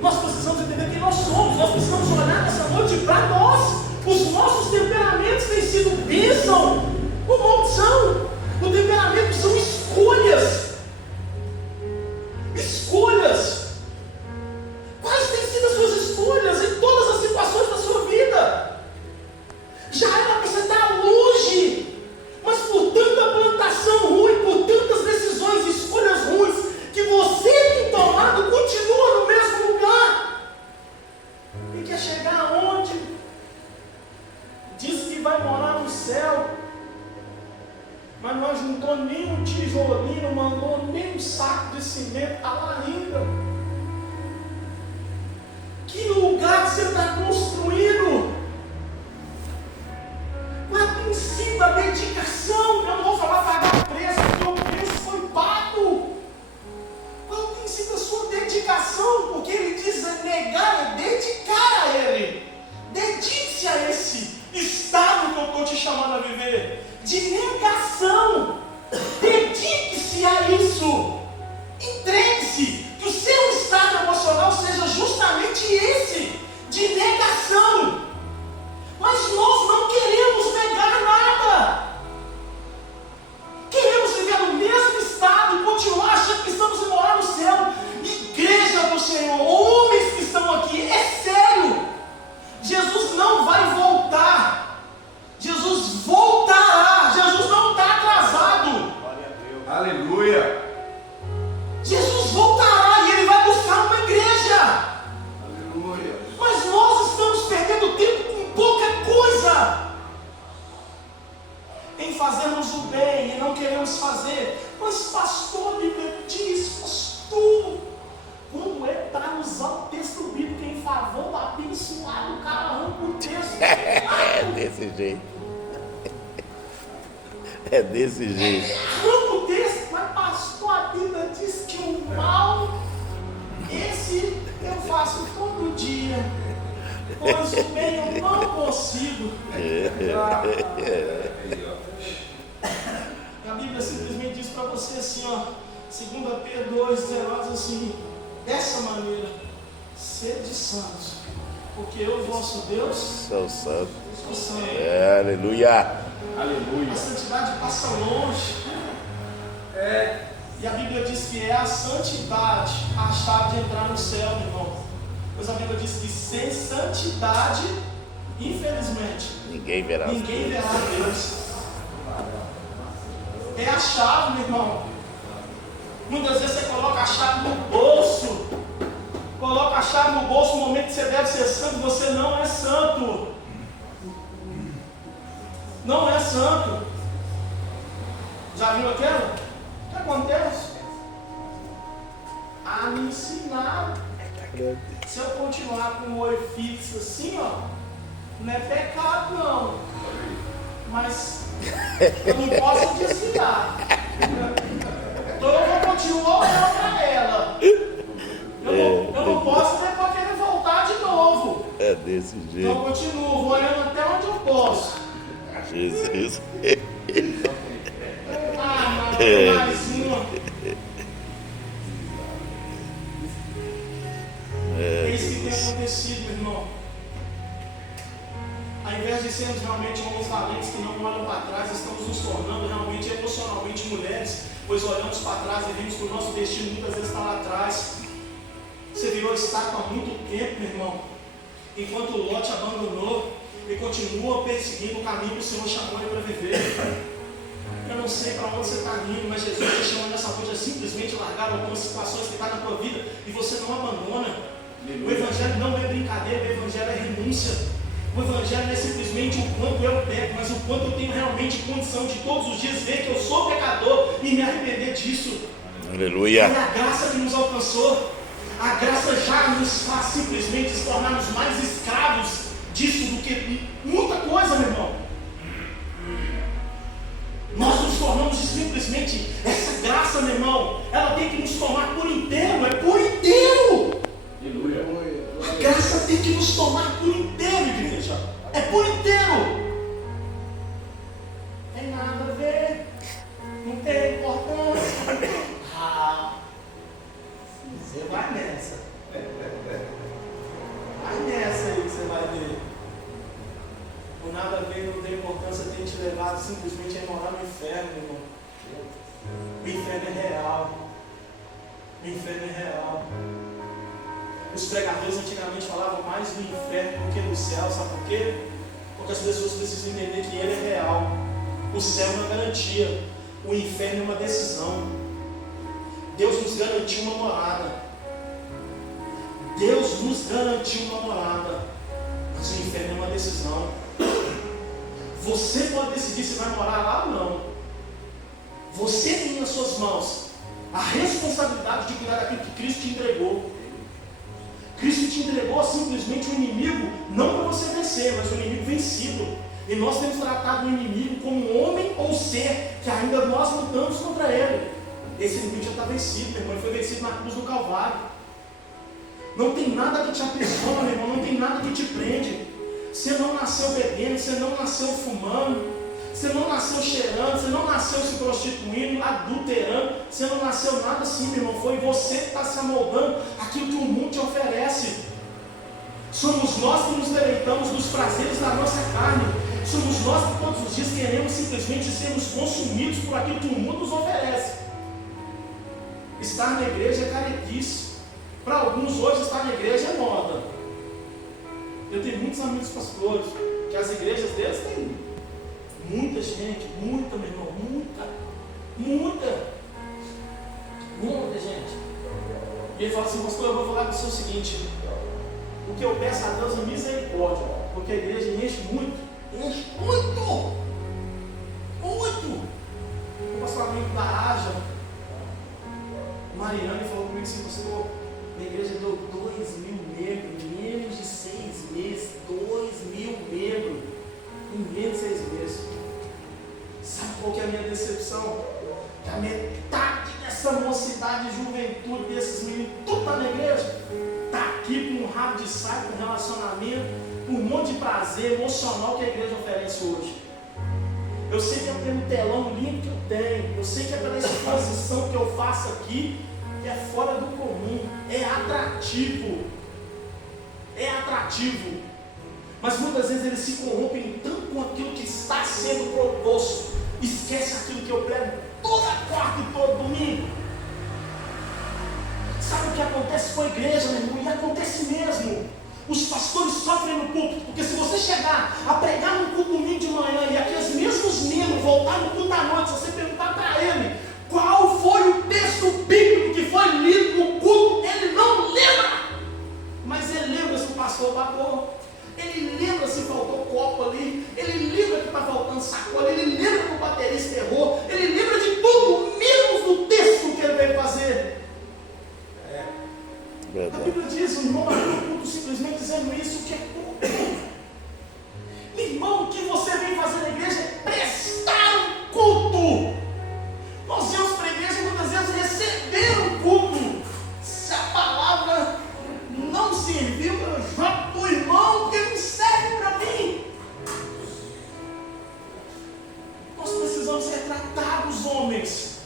Nós precisamos entender quem nós somos. Nós precisamos olhar nessa noite para nós. Os nossos temperamentos têm sido bênção ou maldição. O temperamento são escolhas. Escolhas. Quais têm sido as suas escolhas em todas as situações da sua vida? Já era para você estar longe, mas por tanta plantação ruim, por tantas decisões e escolhas ruins que você tem tomado, continua no mesmo lugar. de negação. Dedique-se a isso. Entregue-se. Que o seu estado emocional seja justamente esse, de negação. Mas nós não queremos negar nada. Queremos viver no mesmo estado e continuar achando que estamos indo morar no céu. Igreja do Senhor, homens que estão aqui, é sério. Jesus não vai voltar. Jesus voltará. Jesus não está atrasado. Aleluia. Jesus voltará e Ele vai buscar uma igreja. Aleluia. Mas nós estamos perdendo tempo com pouca coisa. Em fazermos o bem e não queremos fazer. Mas pastor, a Bíblia diz, pastor, quando é para usar o texto bíblico em favor do abençoado, o cara arranca o texto. É desse jeito. É desse jeito. Arranca o texto, mas pastor, a Bíblia diz que o mal, esse eu faço todo dia. Pois o bem eu não consigo. A Bíblia simplesmente diz para você assim, ó, 2 Pedro 2,19 assim, dessa maneira, sede santos, porque eu, vosso Deus, Sou santo. sou santo. Aleluia. Aleluia. A santidade passa longe. E a Bíblia diz que é a santidade a chave de entrar no céu, meu irmão. Pois a Bíblia diz que sem santidade, infelizmente, Ninguém verá. ninguém verá Deus. É a chave, meu irmão. Muitas vezes você coloca a chave no bolso. Coloca a chave no bolso no momento que você deve ser santo. Você não é santo. Não é santo. Já viu aquela? O que acontece? A me ensinar. Se eu continuar com o olho fixo assim, ó, não é pecado não. Mas eu não posso desviar. Então eu vou continuar olhando para ela. Eu não posso depois querer voltar de novo. É desse Então jeito. eu continuo, vou olhando até onde eu posso. Jesus. Ah, mas mais uma. É isso que tem acontecido, meu irmão. Ao invés de sermos realmente homens valentes que não olham para trás, estamos nos tornando realmente emocionalmente mulheres, pois olhamos para trás e vemos que o nosso destino muitas vezes está lá atrás. Você virou estátua há muito tempo, meu irmão. Enquanto Ló te abandonou e continua perseguindo o caminho que o Senhor chamou ele para viver. Eu não sei para onde você está indo, mas Jesus te chama nessa noite a simplesmente largar algumas situações que estão na tua vida e você não abandona. O Evangelho não é brincadeira, o Evangelho é renúncia. O Evangelho não é simplesmente o quanto eu peco, mas o quanto eu tenho realmente condição de todos os dias ver que eu sou pecador e me arrepender disso. Aleluia. E a graça que nos alcançou, a graça já nos faz simplesmente se tornarmos mais escravos disso do que muita coisa, meu irmão. Nós nos tornamos simplesmente, essa graça, meu irmão, ela tem que nos tomar por inteiro, é por inteiro. Aleluia. A graça tem que nos tomar por inteiro, igreja. É por inteiro. Tem nada a ver. Não tem importância. Ah, você vai nessa. Vai nessa aí que você vai ver. O nada a ver, não tem importância, tem te levado simplesmente a morar no inferno, meu irmão. O inferno é real. O inferno é real. Os pregadores antigamente falavam mais do inferno do que do céu, sabe por quê? Porque as pessoas precisam entender que ele é real. O céu é uma garantia, o inferno é uma decisão. Deus nos garantiu uma morada. Deus nos garantiu uma morada, mas o inferno é uma decisão. Você pode decidir se vai morar lá ou não. Você tem nas suas mãos a responsabilidade de cuidar daquilo que Cristo te entregou. Cristo te entregou simplesmente o inimigo, não para você vencer, mas o inimigo vencido. E nós temos tratado o inimigo como um homem ou ser, que ainda nós lutamos contra ele. Esse inimigo já está vencido, meu irmão, ele foi vencido na cruz do Calvário. Não tem nada que te aprisiona, meu irmão, não tem nada que te prende. Você não nasceu bebendo, você não nasceu fumando, Você não nasceu cheirando, você não nasceu se prostituindo, adulterando, você não nasceu nada assim, meu irmão. Foi você que está se amoldando aquilo que o mundo te oferece. Somos nós que nos deleitamos dos prazeres da nossa carne. Somos nós que todos os dias queremos simplesmente sermos consumidos por aquilo que o mundo nos oferece. Estar na igreja é carequice. Para alguns hoje estar na igreja é moda. Eu tenho muitos amigos pastores que as igrejas deles têm muita gente, muita, meu irmão, muita gente. E ele fala assim: pastor, eu vou falar com você o seguinte: o que eu peço a Deus é misericórdia, porque a igreja enche muito. O pastor amigo da Aja, Mariana, falou comigo assim: pastor, a igreja deu 2.000 membros, em menos de 6 meses, 2.000 membros, em menos de 6 meses. Sabe qual que é a minha decepção? Que a metade dessa mocidade e juventude desses meninos, tudo está na igreja, está aqui com um rabo de saco, com relacionamento, com um monte de prazer emocional que a igreja oferece hoje. Eu sei que é pelo telão lindo que eu tenho, eu sei que é pela exposição que eu faço aqui, que é fora do comum, é atrativo, mas muitas vezes eles se corrompem tanto com aquilo que está sendo proposto, esquece aquilo que eu prego toda quarta e todo domingo. Sabe o que acontece com a igreja, meu irmão? E acontece mesmo. Os pastores sofrem no púlpito, porque se você chegar a pregar no culto domingo de manhã e aqueles mesmos membros voltar no culto da noite, se você perguntar para ele qual foi o texto bíblico que foi lido no culto, ele não lembra. Mas ele lembra se o pastor bateu, ele lembra se faltou copo ali, ele lembra que está faltando sacola, ele lembra que o baterista errou, ele lembra de tudo, menos do texto que ele veio fazer. A Bíblia diz: o irmão bateu no culto simplesmente dizendo isso, que é culto. Irmão, o que você vem fazer na igreja é prestar um culto. Nós viemos para a igreja muitas vezes receber um culto. Se a palavra não serviu, eu jogo para o irmão, porque não serve para mim. Nós precisamos ser tratados, homens.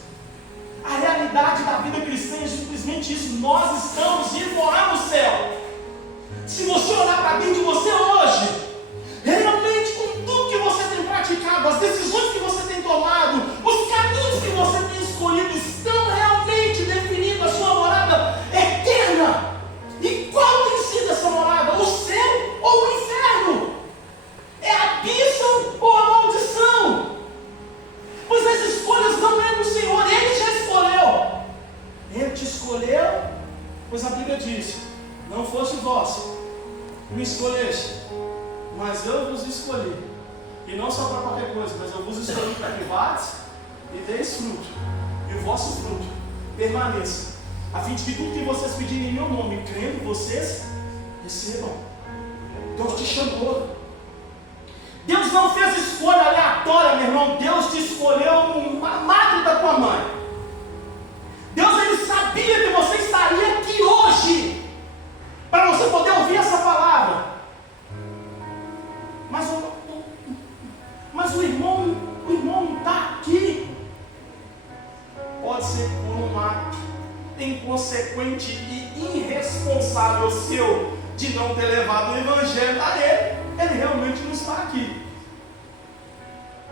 A realidade da vida cristã é simplesmente isso: nós estamos indo morar no céu. Se você olhar para dentro de você hoje, realmente com tudo que você tem praticado, as decisões que você tem tomado, os caminhos que você tem escolhido, estão realmente definindo a sua morada eterna. E qual tem sido essa morada? O céu ou o inferno? É a bênção ou a maldição? Pois as escolhas não é do Senhor, Ele já escolheu. Ele te escolheu, pois a Bíblia diz: não foste vós que me escolheste, mas eu vos escolhi. E não só para qualquer coisa, mas eu vos escolhi para que vades e deis fruto, e o vosso fruto permaneça, a fim de que tudo que vocês pedirem em meu nome, crendo, vocês recebam. Deus te chamou. Deus não fez escolha aleatória, meu irmão. Deus te escolheu uma madre da tua mãe. Deus, Ele sabia que você estaria aqui hoje, para você poder ouvir essa palavra. Mas o irmão não está aqui. Pode ser por um ato inconsequente e irresponsável seu de não ter levado o evangelho a ele realmente não está aqui.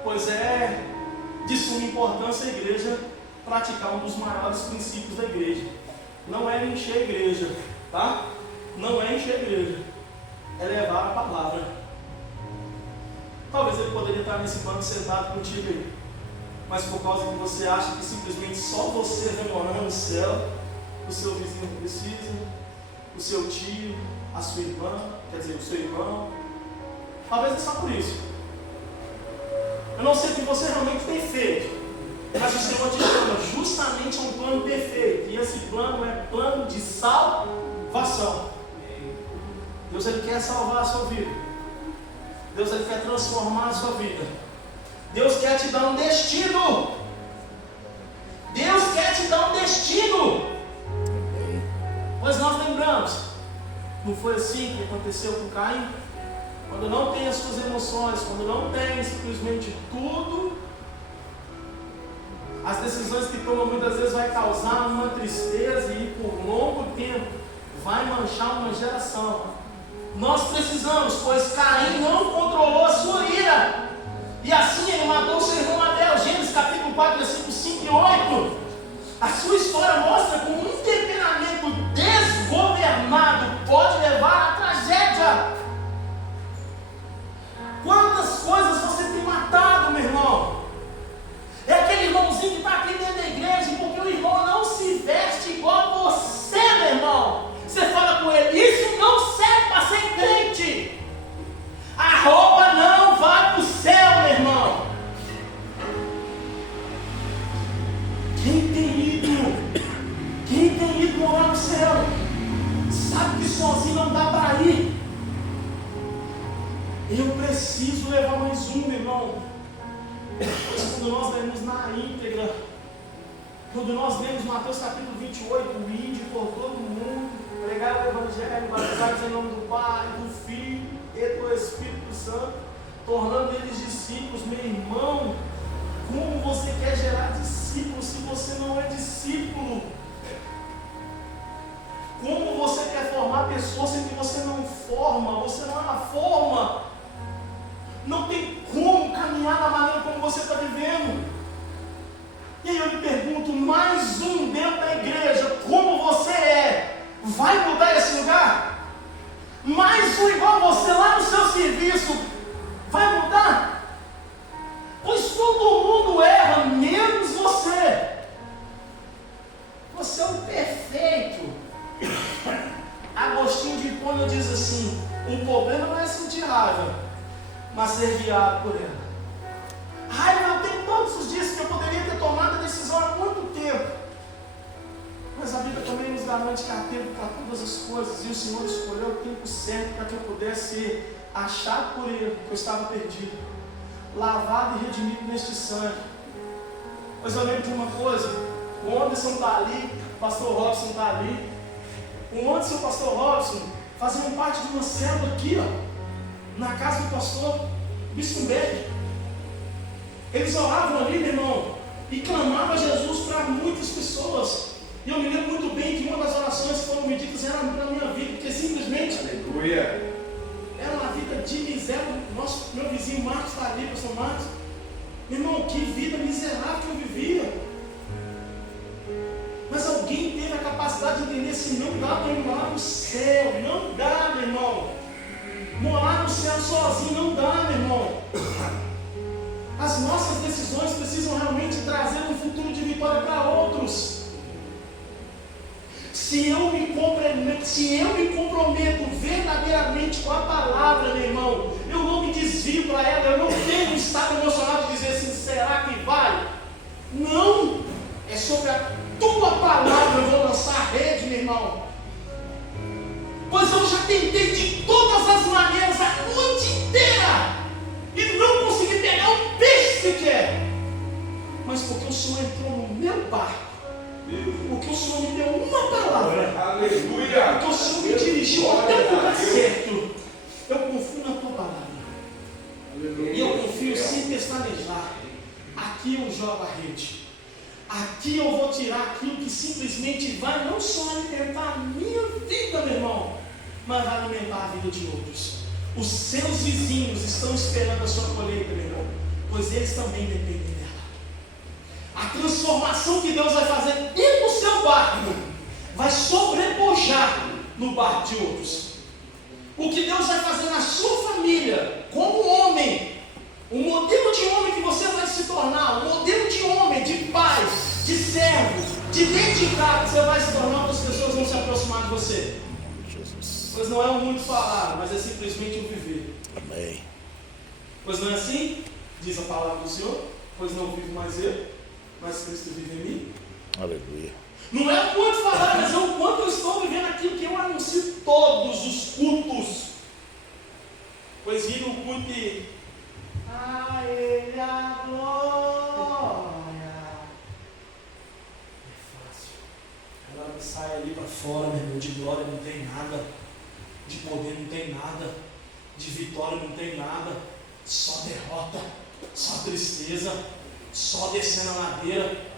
Pois é de suma importância a igreja praticar um dos maiores princípios da igreja. Não é encher a igreja, tá? Não é encher a igreja, é levar a palavra. Talvez ele poderia estar nesse banco sentado contigo aí, mas por causa que você acha que simplesmente só você vai morar no céu, o seu vizinho não precisa, o seu tio, a sua irmã, quer dizer, o seu irmão, talvez é só por isso. Eu não sei o que você realmente tem feito, mas o Senhor te chama justamente a um plano perfeito, e esse plano é plano de salvação. Deus, Ele quer salvar a sua vida. Deus, Ele quer transformar a sua vida. Deus quer te dar um destino. Deus quer te dar um destino. Pois nós lembramos, não foi assim que aconteceu com Caim? quando não tem as suas emoções, quando não tem simplesmente tudo, as decisões que toma muitas vezes vai causar uma tristeza e por longo tempo vai manchar uma geração. Nós precisamos, pois Caim não controlou a sua ira, e assim ele matou seu irmão Abel. Gênesis capítulo 4, versículos 5 e 8. A sua história mostra como um temperamento desgovernado pode levar à tragédia. Quantas coisas você tem matado, meu irmão? É aquele irmãozinho que está aqui dentro da igreja, porque o irmão não se veste igual a você, meu irmão. Você fala com ele, isso não serve para ser crente. A roupa não vai para o céu, meu irmão. Quem tem ido morar no céu, sabe que sozinho não dá para ir. Eu preciso levar mais um, meu irmão. Pois quando nós lemos na íntegra, quando nós lemos Mateus capítulo 28, ide por todo mundo, pregar o evangelho, batizar em nome do Pai, do Filho e do Espírito Santo, tornando eles discípulos. Meu irmão, como você quer gerar discípulos se você não é discípulo? Como você quer formar pessoas se você não forma? Você não é forma. Não tem como caminhar da maneira como você está vivendo. E aí eu lhe pergunto, mais um dentro da igreja, como você é, vai mudar esse lugar? Mais um igual você lá no seu serviço, vai mudar? Pois todo mundo erra, menos você. Você é o perfeito. Agostinho de Hipona diz assim: o problema não é sentir raiva, mas ser guiado por ela. Raiva eu tenho todos os dias que eu poderia ter tomado a decisão há muito tempo. Mas a Bíblia também nos garante que há tempo para todas as coisas, e o Senhor escolheu o tempo certo para que eu pudesse ser achado por Ele, que eu estava perdido, lavado e redimido neste sangue. Mas eu lembro de uma coisa: o Anderson está ali, o pastor Robson está ali. O Anderson e o pastor Robson faziam parte de uma célula aqui, ó, na casa do pastor Biscumberg. Eles oravam ali, meu irmão, e clamavam a Jesus para muitas pessoas. E eu me lembro muito bem que uma das orações que foram medidas era para a minha vida, porque simplesmente, aleluia, era uma vida de miséria. Meu vizinho Marcos está ali, pastor Marcos. Meu irmão, que vida miserável que eu vivia. Mas alguém teve a capacidade de entender assim: não dá para ir morar no céu, não dá, meu irmão. Morar no céu sozinho não dá, meu irmão. As nossas decisões precisam realmente trazer um futuro de vitória para outros. Se eu me comprometo verdadeiramente com a palavra, meu irmão, eu não me desvio para ela, eu não tenho um estado emocional de dizer assim: será que vai? Não, é sobre a tua palavra eu vou lançar a rede, meu irmão. Pois eu já tentei de todas as maneiras a noite inteira e não consegui pegar um peixe sequer. Mas porque o Senhor entrou no meu barco, porque o Senhor me deu uma palavra, aleluia, porque o Senhor me dirigiu até o lugar certo, eu confio na tua palavra. E eu confio sem pestanejar. Aqui eu jogo a rede. Aqui eu vou tirar aquilo que simplesmente vai não só alimentar a minha vida, meu irmão, mas vai alimentar a vida de outros. Os seus vizinhos estão esperando a sua colheita, meu irmão, pois eles também dependem dela. A transformação que Deus vai fazer dentro do seu barco vai sobrepujar no barco de outros. O que Deus vai fazer na sua família, como homem, o modelo de homem que você vai se tornar, o modelo de homem, de pai, de servo, de dedicado que você vai se tornar, outras pessoas vão se aproximar de você. Jesus. Pois não é o muito falar, mas é simplesmente o viver. Amém. Pois não é assim? Diz a palavra do Senhor: pois não vivo mais eu, mas Cristo vive em mim. Aleluia. Não é o quanto falar, mas é o quanto eu estou vivendo aquilo que eu anuncio todos os cultos. Pois vi no culto e a Ele a glória. É fácil. Agora que sai ali para fora, meu irmão, de glória não tem nada, de poder não tem nada. De vitória não tem nada, só derrota, só tristeza, só descendo a ladeira.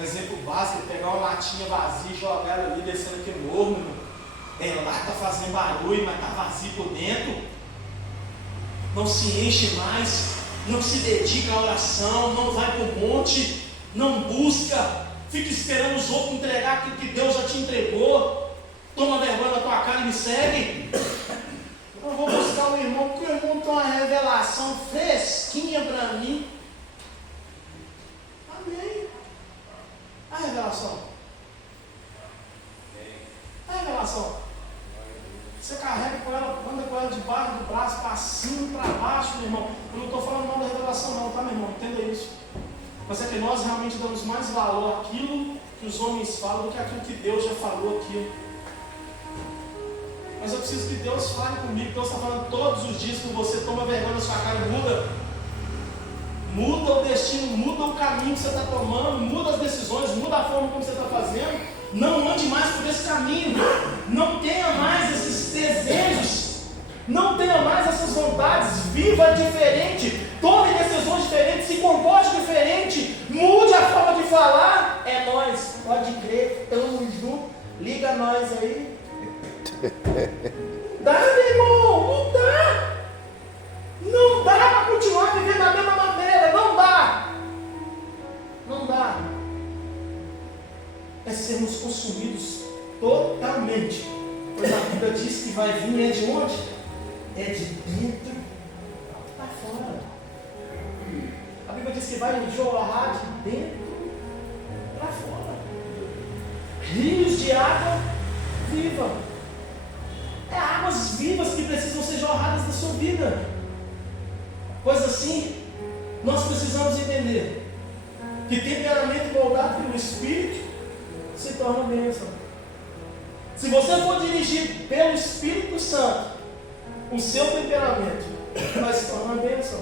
Exemplo básico, pegar uma latinha vazia e jogar ela ali, descendo aquele morro, meu irmão. Lá está fazendo barulho, mas está vazio por dentro. Não se enche mais, não se dedica à oração, não vai para o monte, não busca, fica esperando os outros entregar aquilo que Deus já te entregou. Toma vergonha na tua cara e me segue. Eu vou buscar o irmão, porque o irmão tem uma revelação fresquinha para mim. Amém. A revelação. A revelação. Você carrega com ela, anda com ela debaixo do braço, para cima, para baixo, meu irmão. Eu não estou falando mal da revelação não, tá, meu irmão? Entenda isso. Mas é que nós realmente damos mais valor àquilo que os homens falam do que àquilo que Deus já falou aqui. Mas eu preciso que Deus fale comigo. Deus está falando todos os dias com você. Toma vergonha na sua cara e muda. Muda o destino, muda o caminho que você está tomando, muda as decisões, muda a forma como você está fazendo. Não ande mais por esse caminho. Não tenha mais esses desejos. Não tenha mais essas vontades. Viva diferente. Tome decisões diferentes. Se comporte diferente. Mude a forma de falar. É nós. Pode crer. Tamo junto. Liga nós aí. Dá, meu irmão. Não dá. Não dá para continuar vivendo da mesma maneira. Não dá. Não dá. É sermos consumidos totalmente. Pois a Bíblia diz que vai vir é de onde? É de dentro para fora. A Bíblia diz que vai jorrar de dentro para fora. Rios de água viva. É águas vivas que precisam ser jorradas da sua vida. Pois assim, nós precisamos entender que temperamento moldado pelo Espírito se torna bênção. Se você for dirigido pelo Espírito Santo, o seu temperamento vai se tornar bênção.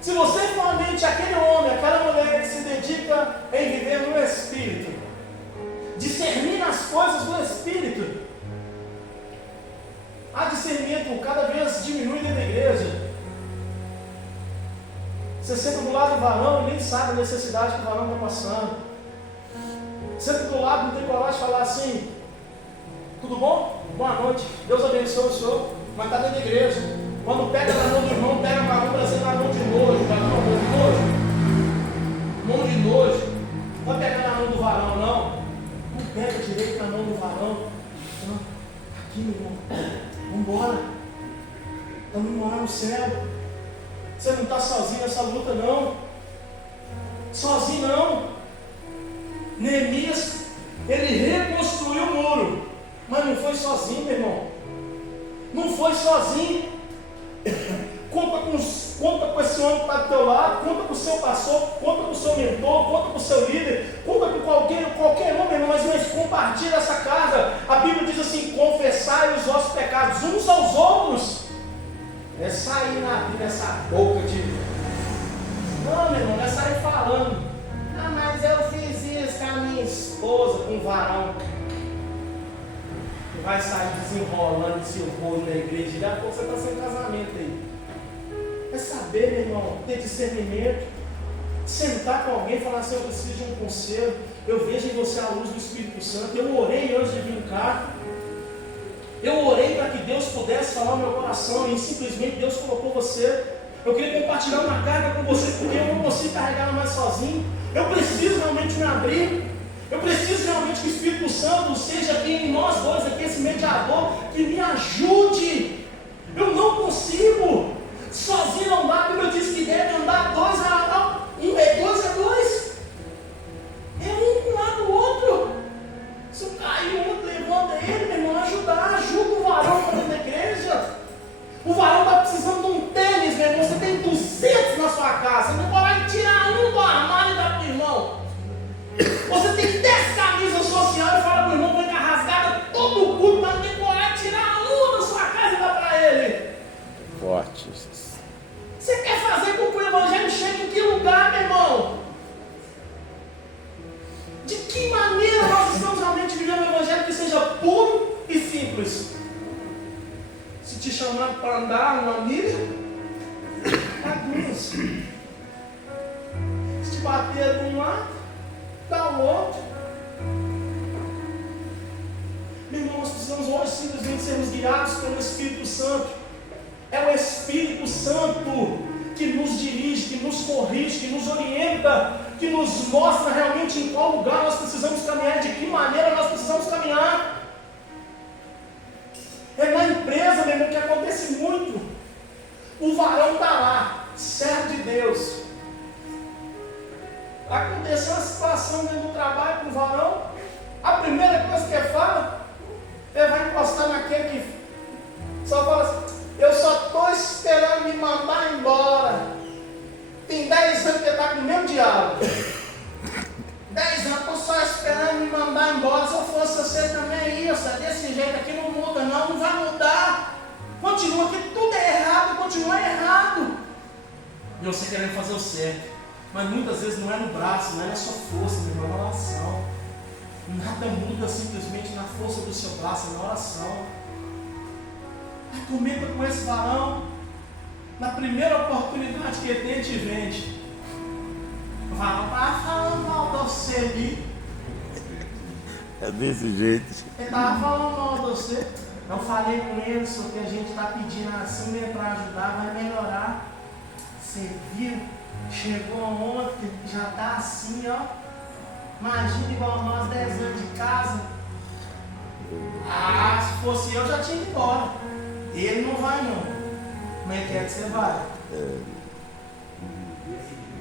Se você for a mente aquele homem, aquela mulher que se dedica em viver no Espírito, discernir as coisas do Espírito, há discernimento cada vez diminui dentro da igreja. Você senta do lado do varão e nem sabe a necessidade que o varão está passando. Senta do lado, não tem coragem de falar assim: tudo bom? Boa noite, Deus abençoe o senhor, mas está dentro da igreja. Quando pega na mão do irmão, pega com a mão trazendo na mão de nojo, tá? Mão de nojo. Mão de nojo. Não vai pegar na mão do varão, não. Não pega direito na mão do varão. Não. Aqui, meu irmão. Vamos embora. Estamos indo morar no céu. Você não está sozinho nessa luta, não. Sozinho, não. Neemias, ele reconstruiu o muro, mas não foi sozinho, meu irmão. Não foi sozinho. Conta com esse homem que está do teu lado, conta com o seu pastor, conta com o seu mentor, conta com o seu líder, conta com qualquer homem, irmão, mas compartilha essa carga. A Bíblia diz assim: confessai os vossos pecados uns aos outros. É sair nessa boca de... Não, meu irmão, não é sair falando: ah, mas eu fiz isso com a minha esposa, com um varão. Vai sair desenrolando esse rolo na igreja. Daqui a pouco você está sem casamento aí. É saber, meu irmão, ter discernimento. Sentar com alguém e falar assim: eu preciso de um conselho. Eu vejo em você a luz do Espírito Santo. Eu orei antes de vir cá. Eu orei para que Deus pudesse falar no meu coração e simplesmente Deus colocou você. Eu queria compartilhar uma carga com você, porque eu não consigo carregar mais sozinho. Eu preciso realmente me abrir. Eu preciso realmente que o Espírito Santo seja aqui em nós dois, aqui esse mediador, que me ajude. Eu não consigo. Sozinho não dá. A Bíblia diz que deve andar dois a dois. É um com lado do outro. Se eu cair, o outro levanta ele, meu irmão, ajuda o varão para dentro da igreja. O varão está precisando de um tênis, meu irmão. Você tem 200 na sua casa. Você não pode tirar um do armário e dar para o irmão. Você tem 10 camisas sociais e fala para o irmão, vai ficar rasgada todo o culto, mas não tem coragem de tirar um da sua casa e dar para ele. Forte. Você quer fazer com que o evangelho chegue em que lugar, meu irmão? De que maneira nós estamos realmente vivendo o evangelho que seja puro e simples? Se Se te chamaram para andar numa milha, bagunça. Se te bater de um lado, dá o outro. Meu irmão, nós precisamos hoje simplesmente sermos guiados pelo Espírito Santo. É o Espírito Santo que nos dirige, que nos corrige, que nos orienta, que nos mostra realmente em qual lugar nós precisamos caminhar, de que maneira nós precisamos caminhar. É na empresa, meu irmão, que acontece muito. O varão está lá, servo de Deus. Aconteceu uma situação dentro do trabalho com o varão. A primeira coisa que ele fala, ele vai encostar naquele que só fala assim: eu só estou esperando me mandar embora. Tem 10 anos que ele está com o mesmo diálogo. 10 anos, estou só esperando me mandar embora. Se eu fosse você também, isso, desse jeito aqui não muda, não vai mudar. Continua aqui, tudo é errado, continua errado. E você querendo fazer o certo. Mas muitas vezes não é no braço, não é na sua força, meu irmão, é na oração. Nada muda simplesmente na força do seu braço, é na oração. Aí comenta com esse varão, na primeira oportunidade que ele tem, te vende. O varão estava falando mal de você ali. É desse jeito. Ele estava falando mal de você. Eu falei com ele, só que a gente está pedindo assim mesmo para ajudar, vai melhorar. Você viu? Chegou ontem, já está assim, ó. Imagina igual nós, 10 anos de casa. Ah, se fosse eu, já tinha ido embora. Ele não vai não. Mas ele quer que você vai.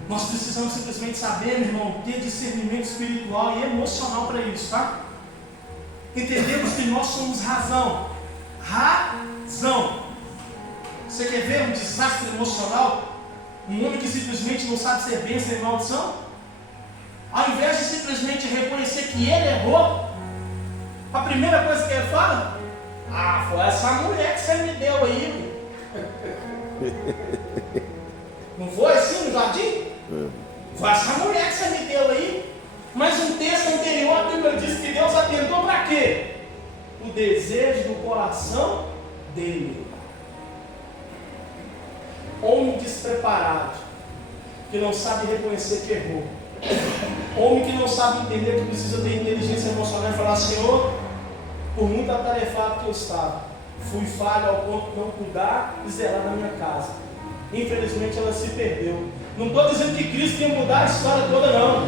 Nós precisamos simplesmente saber, meu irmão, ter discernimento espiritual e emocional para isso, tá? Entendemos que nós somos razão. Razão. Você quer ver um desastre emocional? Um homem que simplesmente não sabe ser bênção e maldição? Ao invés de simplesmente reconhecer que ele errou, a primeira coisa que ele fala: ah, foi essa mulher que você me deu aí. Não foi assim no jardim? Foi essa mulher que você me deu aí. Mas um texto anterior, a Bíblia diz que Deus atentou para quê? O desejo do coração dele. Homem despreparado, que não sabe reconhecer que errou. Homem que não sabe entender que precisa ter inteligência emocional e falar: Senhor, por muito atarefado que eu estava, fui falho ao ponto de não cuidar e zelar na minha casa. Infelizmente ela se perdeu. Não estou dizendo que Cristo ia mudar a história toda, não.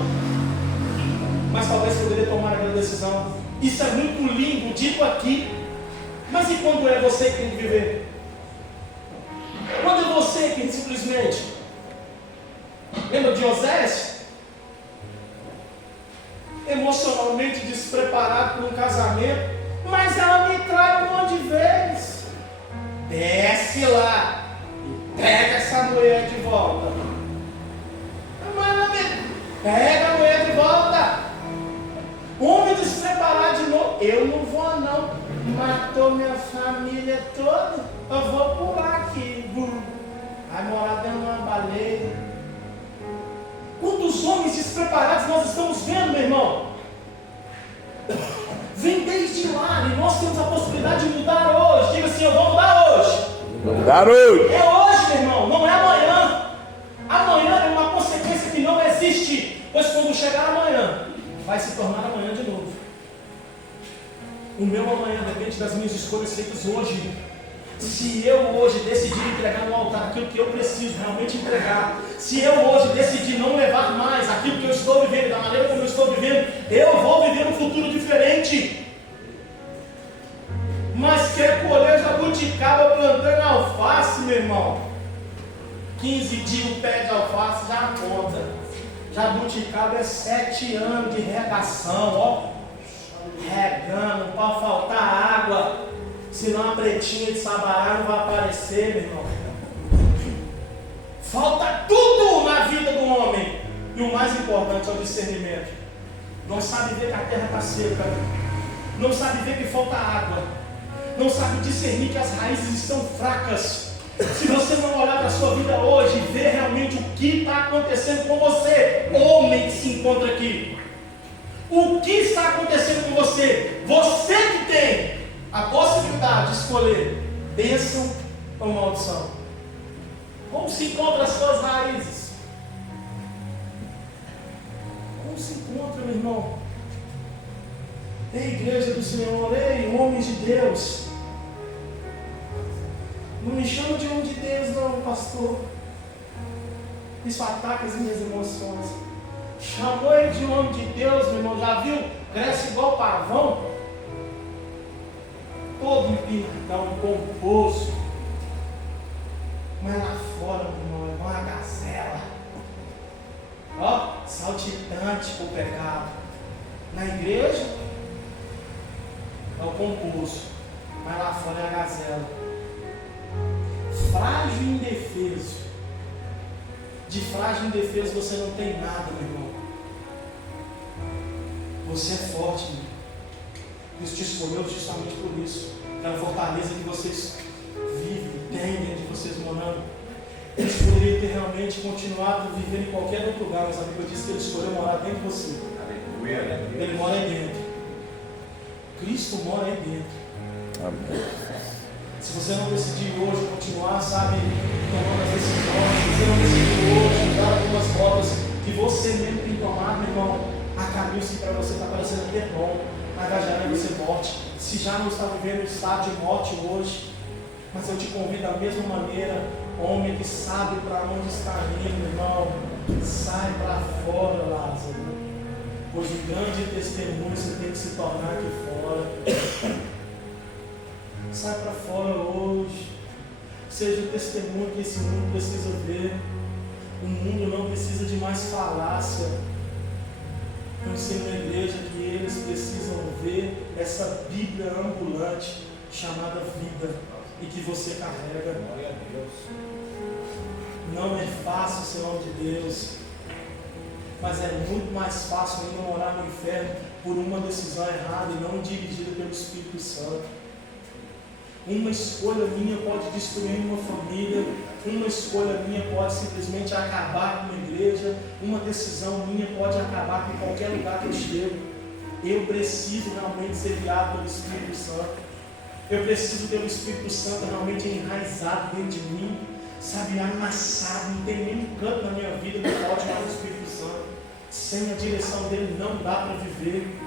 Mas talvez poderia tomar aquela decisão. Isso é muito lindo, dito aqui. Mas e quando é você que tem que viver? Quando é você que simplesmente... Lembra de Oséias? Emocionalmente despreparado para um casamento, mas ela me trai um monte de vezes. Desce lá e pega essa mulher de volta. Pega a mulher de volta. Homem despreparado de novo. Eu não vou não. Matou minha família toda. Eu vou pular aqui. Vai morar dentro de uma baleia. Quantos homens despreparados nós estamos vendo, meu irmão? Vem desde lá e nós temos a possibilidade de mudar hoje. Diga assim: eu vou mudar hoje. Mudar hoje. É hoje, meu irmão, não é amanhã. Amanhã é uma consequência que não existe, pois quando chegar amanhã, vai se tornar amanhã de novo. O meu amanhã depende das minhas escolhas feitas hoje. Se eu hoje decidir entregar no altar aquilo que eu preciso realmente entregar, se eu hoje decidir não levar mais aquilo que eu estou vivendo, da maneira como eu estou vivendo, eu vou viver um futuro diferente. Mas quer colher jabuticaba plantando alface, meu irmão? 15 dias o pé de alface já conta. Jabuticaba é 7 anos de regação, ó. Regando, pode faltar água. Senão a pretinha de Sabará não vai aparecer, meu irmão. Falta tudo na vida do homem. E o mais importante é o discernimento. Não sabe ver que a terra está seca. Não sabe ver que falta água. Não sabe discernir que as raízes estão fracas. Se você não olhar para a sua vida hoje e ver realmente o que está acontecendo com você, homem que se encontra aqui, o que está acontecendo com você? Você que tem a possibilidade de escolher bênção ou maldição? Como se encontra as suas raízes? Como se encontra, meu irmão? Ei, igreja do Senhor, ei, homens de Deus. Não me chama de homem de Deus, não, pastor. Isso ataca as minhas emoções. Chamou ele de homem de Deus, meu irmão. Já viu? Cresce igual pavão. Todo empinadão, pomposo. Mas lá fora, meu irmão, é uma gazela. Ó, saltitante por pecado. Na igreja, é o pomposo. Mas lá fora é a gazela. Frágil e indefeso. De frágil e indefeso você não tem nada, meu irmão. Você é forte, meu irmão. Deus te escolheu justamente por isso. Pela fortaleza que vocês vivem, têm dentro de vocês morando. Eles poderiam ter realmente continuado vivendo em qualquer outro lugar, mas a Bíblia diz que Ele escolheu morar dentro de você. Aleluia. Ele mora aí dentro. Cristo mora aí dentro. Amém. Se você não decidir hoje continuar, sabe, tomando as decisões, se você não decidir hoje dar algumas rotas que você mesmo tem tomado, meu irmão, há caminhos que para você está parecendo até bom, mas vai gerar em você morte. Se já não está vivendo o estado de morte hoje, mas eu te convido da mesma maneira, homem que sabe para onde está indo, irmão, sai para fora, Lázaro, pois um grande testemunho você tem que se tornar aqui fora. Sai para fora hoje. Seja o testemunho que esse mundo precisa ver. O mundo não precisa de mais falácia. Eu ensino na igreja que eles precisam ver essa Bíblia ambulante chamada vida e que você carrega. Não é fácil ser homem de Deus, mas é muito mais fácil ainda morar no inferno por uma decisão errada e não dirigida pelo Espírito Santo. Uma escolha minha pode destruir uma família, uma escolha minha pode simplesmente acabar com uma igreja, uma decisão minha pode acabar com qualquer lugar que eu chego. Eu preciso realmente ser guiado pelo Espírito Santo. Eu preciso ter o Espírito Santo realmente enraizado dentro de mim, sabe, amassado, não tem nenhum canto na minha vida que pode mais o Espírito Santo. Sem a direção dele não dá para viver.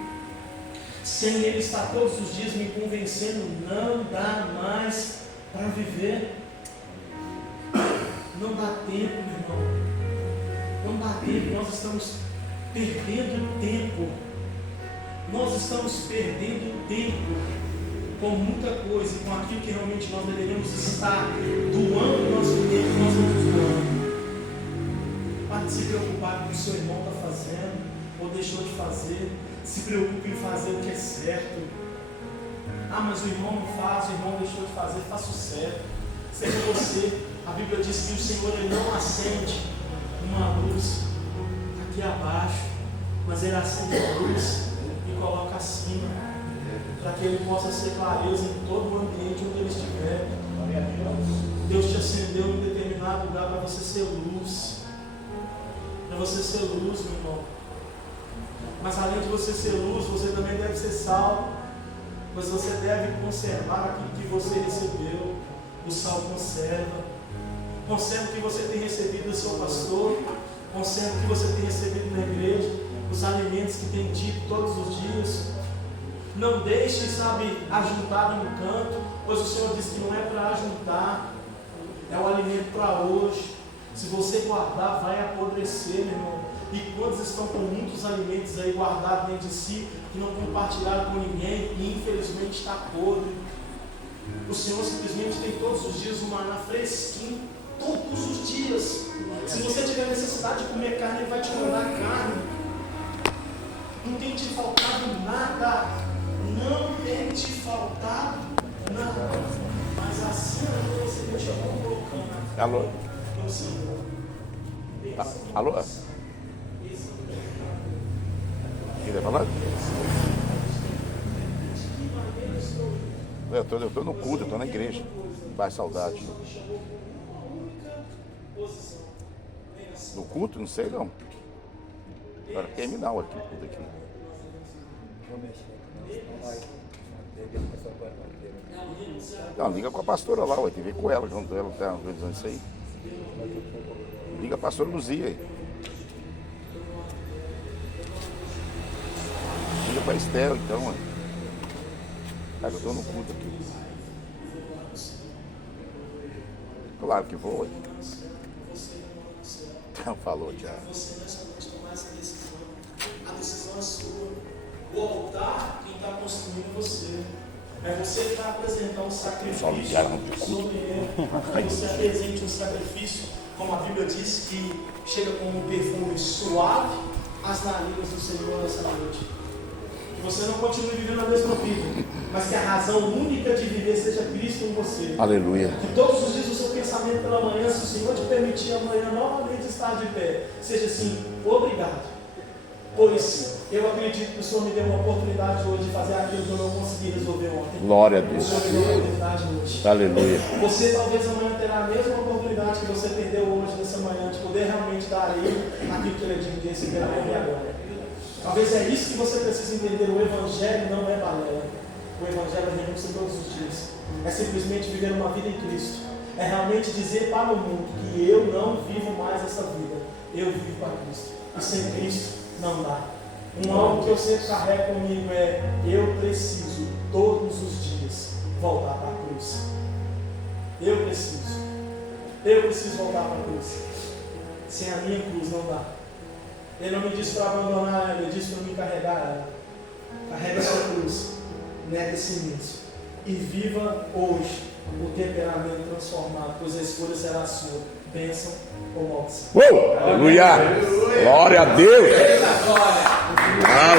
Sem Ele estar todos os dias me convencendo, não dá mais para viver. Não dá tempo, meu irmão. Não dá tempo. Nós estamos perdendo tempo. Nós estamos perdendo tempo com muita coisa, com aquilo que realmente nós deveríamos estar doando o nosso tempo, nós estamos doando. Pare de se preocupar com o que o seu irmão está fazendo ou deixou de fazer. Se preocupe em fazer o que é certo. Ah, mas o irmão não faz, o irmão deixou de fazer, faça o certo. Seja você. A Bíblia diz que o Senhor ele não acende uma luz aqui abaixo, mas Ele acende a luz e coloca acima, para que Ele possa ser clareza em todo o ambiente onde Ele estiver. Deus te acendeu em um determinado lugar para você ser luz. Para você ser luz, meu irmão. Mas além de você ser luz, você também deve ser sal. Mas você deve conservar aquilo que você recebeu. O sal conserva. Conserva o que você tem recebido do seu pastor. Conserva o que você tem recebido na igreja. Os alimentos que tem dito todos os dias. Não deixe, sabe, ajuntado no canto. Pois o Senhor disse que não é para ajuntar. É o alimento para hoje. Se você guardar, vai apodrecer, meu irmão. E quantos estão com muitos alimentos aí guardados dentro de si, que não compartilharam com ninguém e infelizmente está podre. O Senhor simplesmente tem todos os dias um maná fresquinho, todos os dias. Se você tiver necessidade de comer carne, Ele vai te mandar carne. Não tem te faltado nada. Não tem te faltado nada. Mas assim você continua colocando. Alô? Alô? Queria falar? Eu tô no culto, eu tô na igreja. Vai, saudade. No culto? Não sei não. Agora terminal aqui, tudo aqui. Não, liga com a pastora lá, ué, tem que ver com ela, junto ela tá organizando isso aí. Liga a pastora Luzia aí. Liga pra Estela então, ué. Eu tô no culto aqui. Claro que vou, ué. Então falou, já. Você nessa noite tomar essa decisão. A decisão é sua. O altar, quem está construindo você. É você que vai apresentar um sacrifício sobre ele. Que você apresente um sacrifício, como a Bíblia diz, que chega com um perfume suave às narinas do Senhor nessa noite. Que você não continue vivendo a mesma vida, mas que a razão única de viver seja Cristo em você. Aleluia. Que todos os dias o seu pensamento pela manhã, se o Senhor te permitir amanhã novamente estar de pé, seja assim, obrigado. Pois eu acredito que o Senhor me deu uma oportunidade hoje de fazer aquilo que eu não consegui resolver ontem. Glória a Deus. O Senhor me deu uma oportunidade hoje. Aleluia. Você talvez amanhã terá a mesma oportunidade que você perdeu hoje, nessa manhã, de poder realmente dar a Ele aquilo que Ele é digno de receber e agora. Talvez é isso que você precisa entender. O Evangelho não é balela. O Evangelho é renúncia todos os dias. É simplesmente viver uma vida em Cristo. É realmente dizer para o mundo que eu não vivo mais essa vida. Eu vivo para Cristo. E sem Cristo não dá. Algo que eu sempre carrego comigo é: eu preciso todos os dias voltar para a cruz. Eu preciso voltar para a cruz. Sem a minha cruz não dá. Ele não me disse para abandonar ela, ele disse para me carregar ela. Carrega a sua cruz, nega esse início e viva hoje o temperamento transformado, pois a escolha será sua. Bênção ou maldição. Aleluia! Glória a Deus! Aleluia!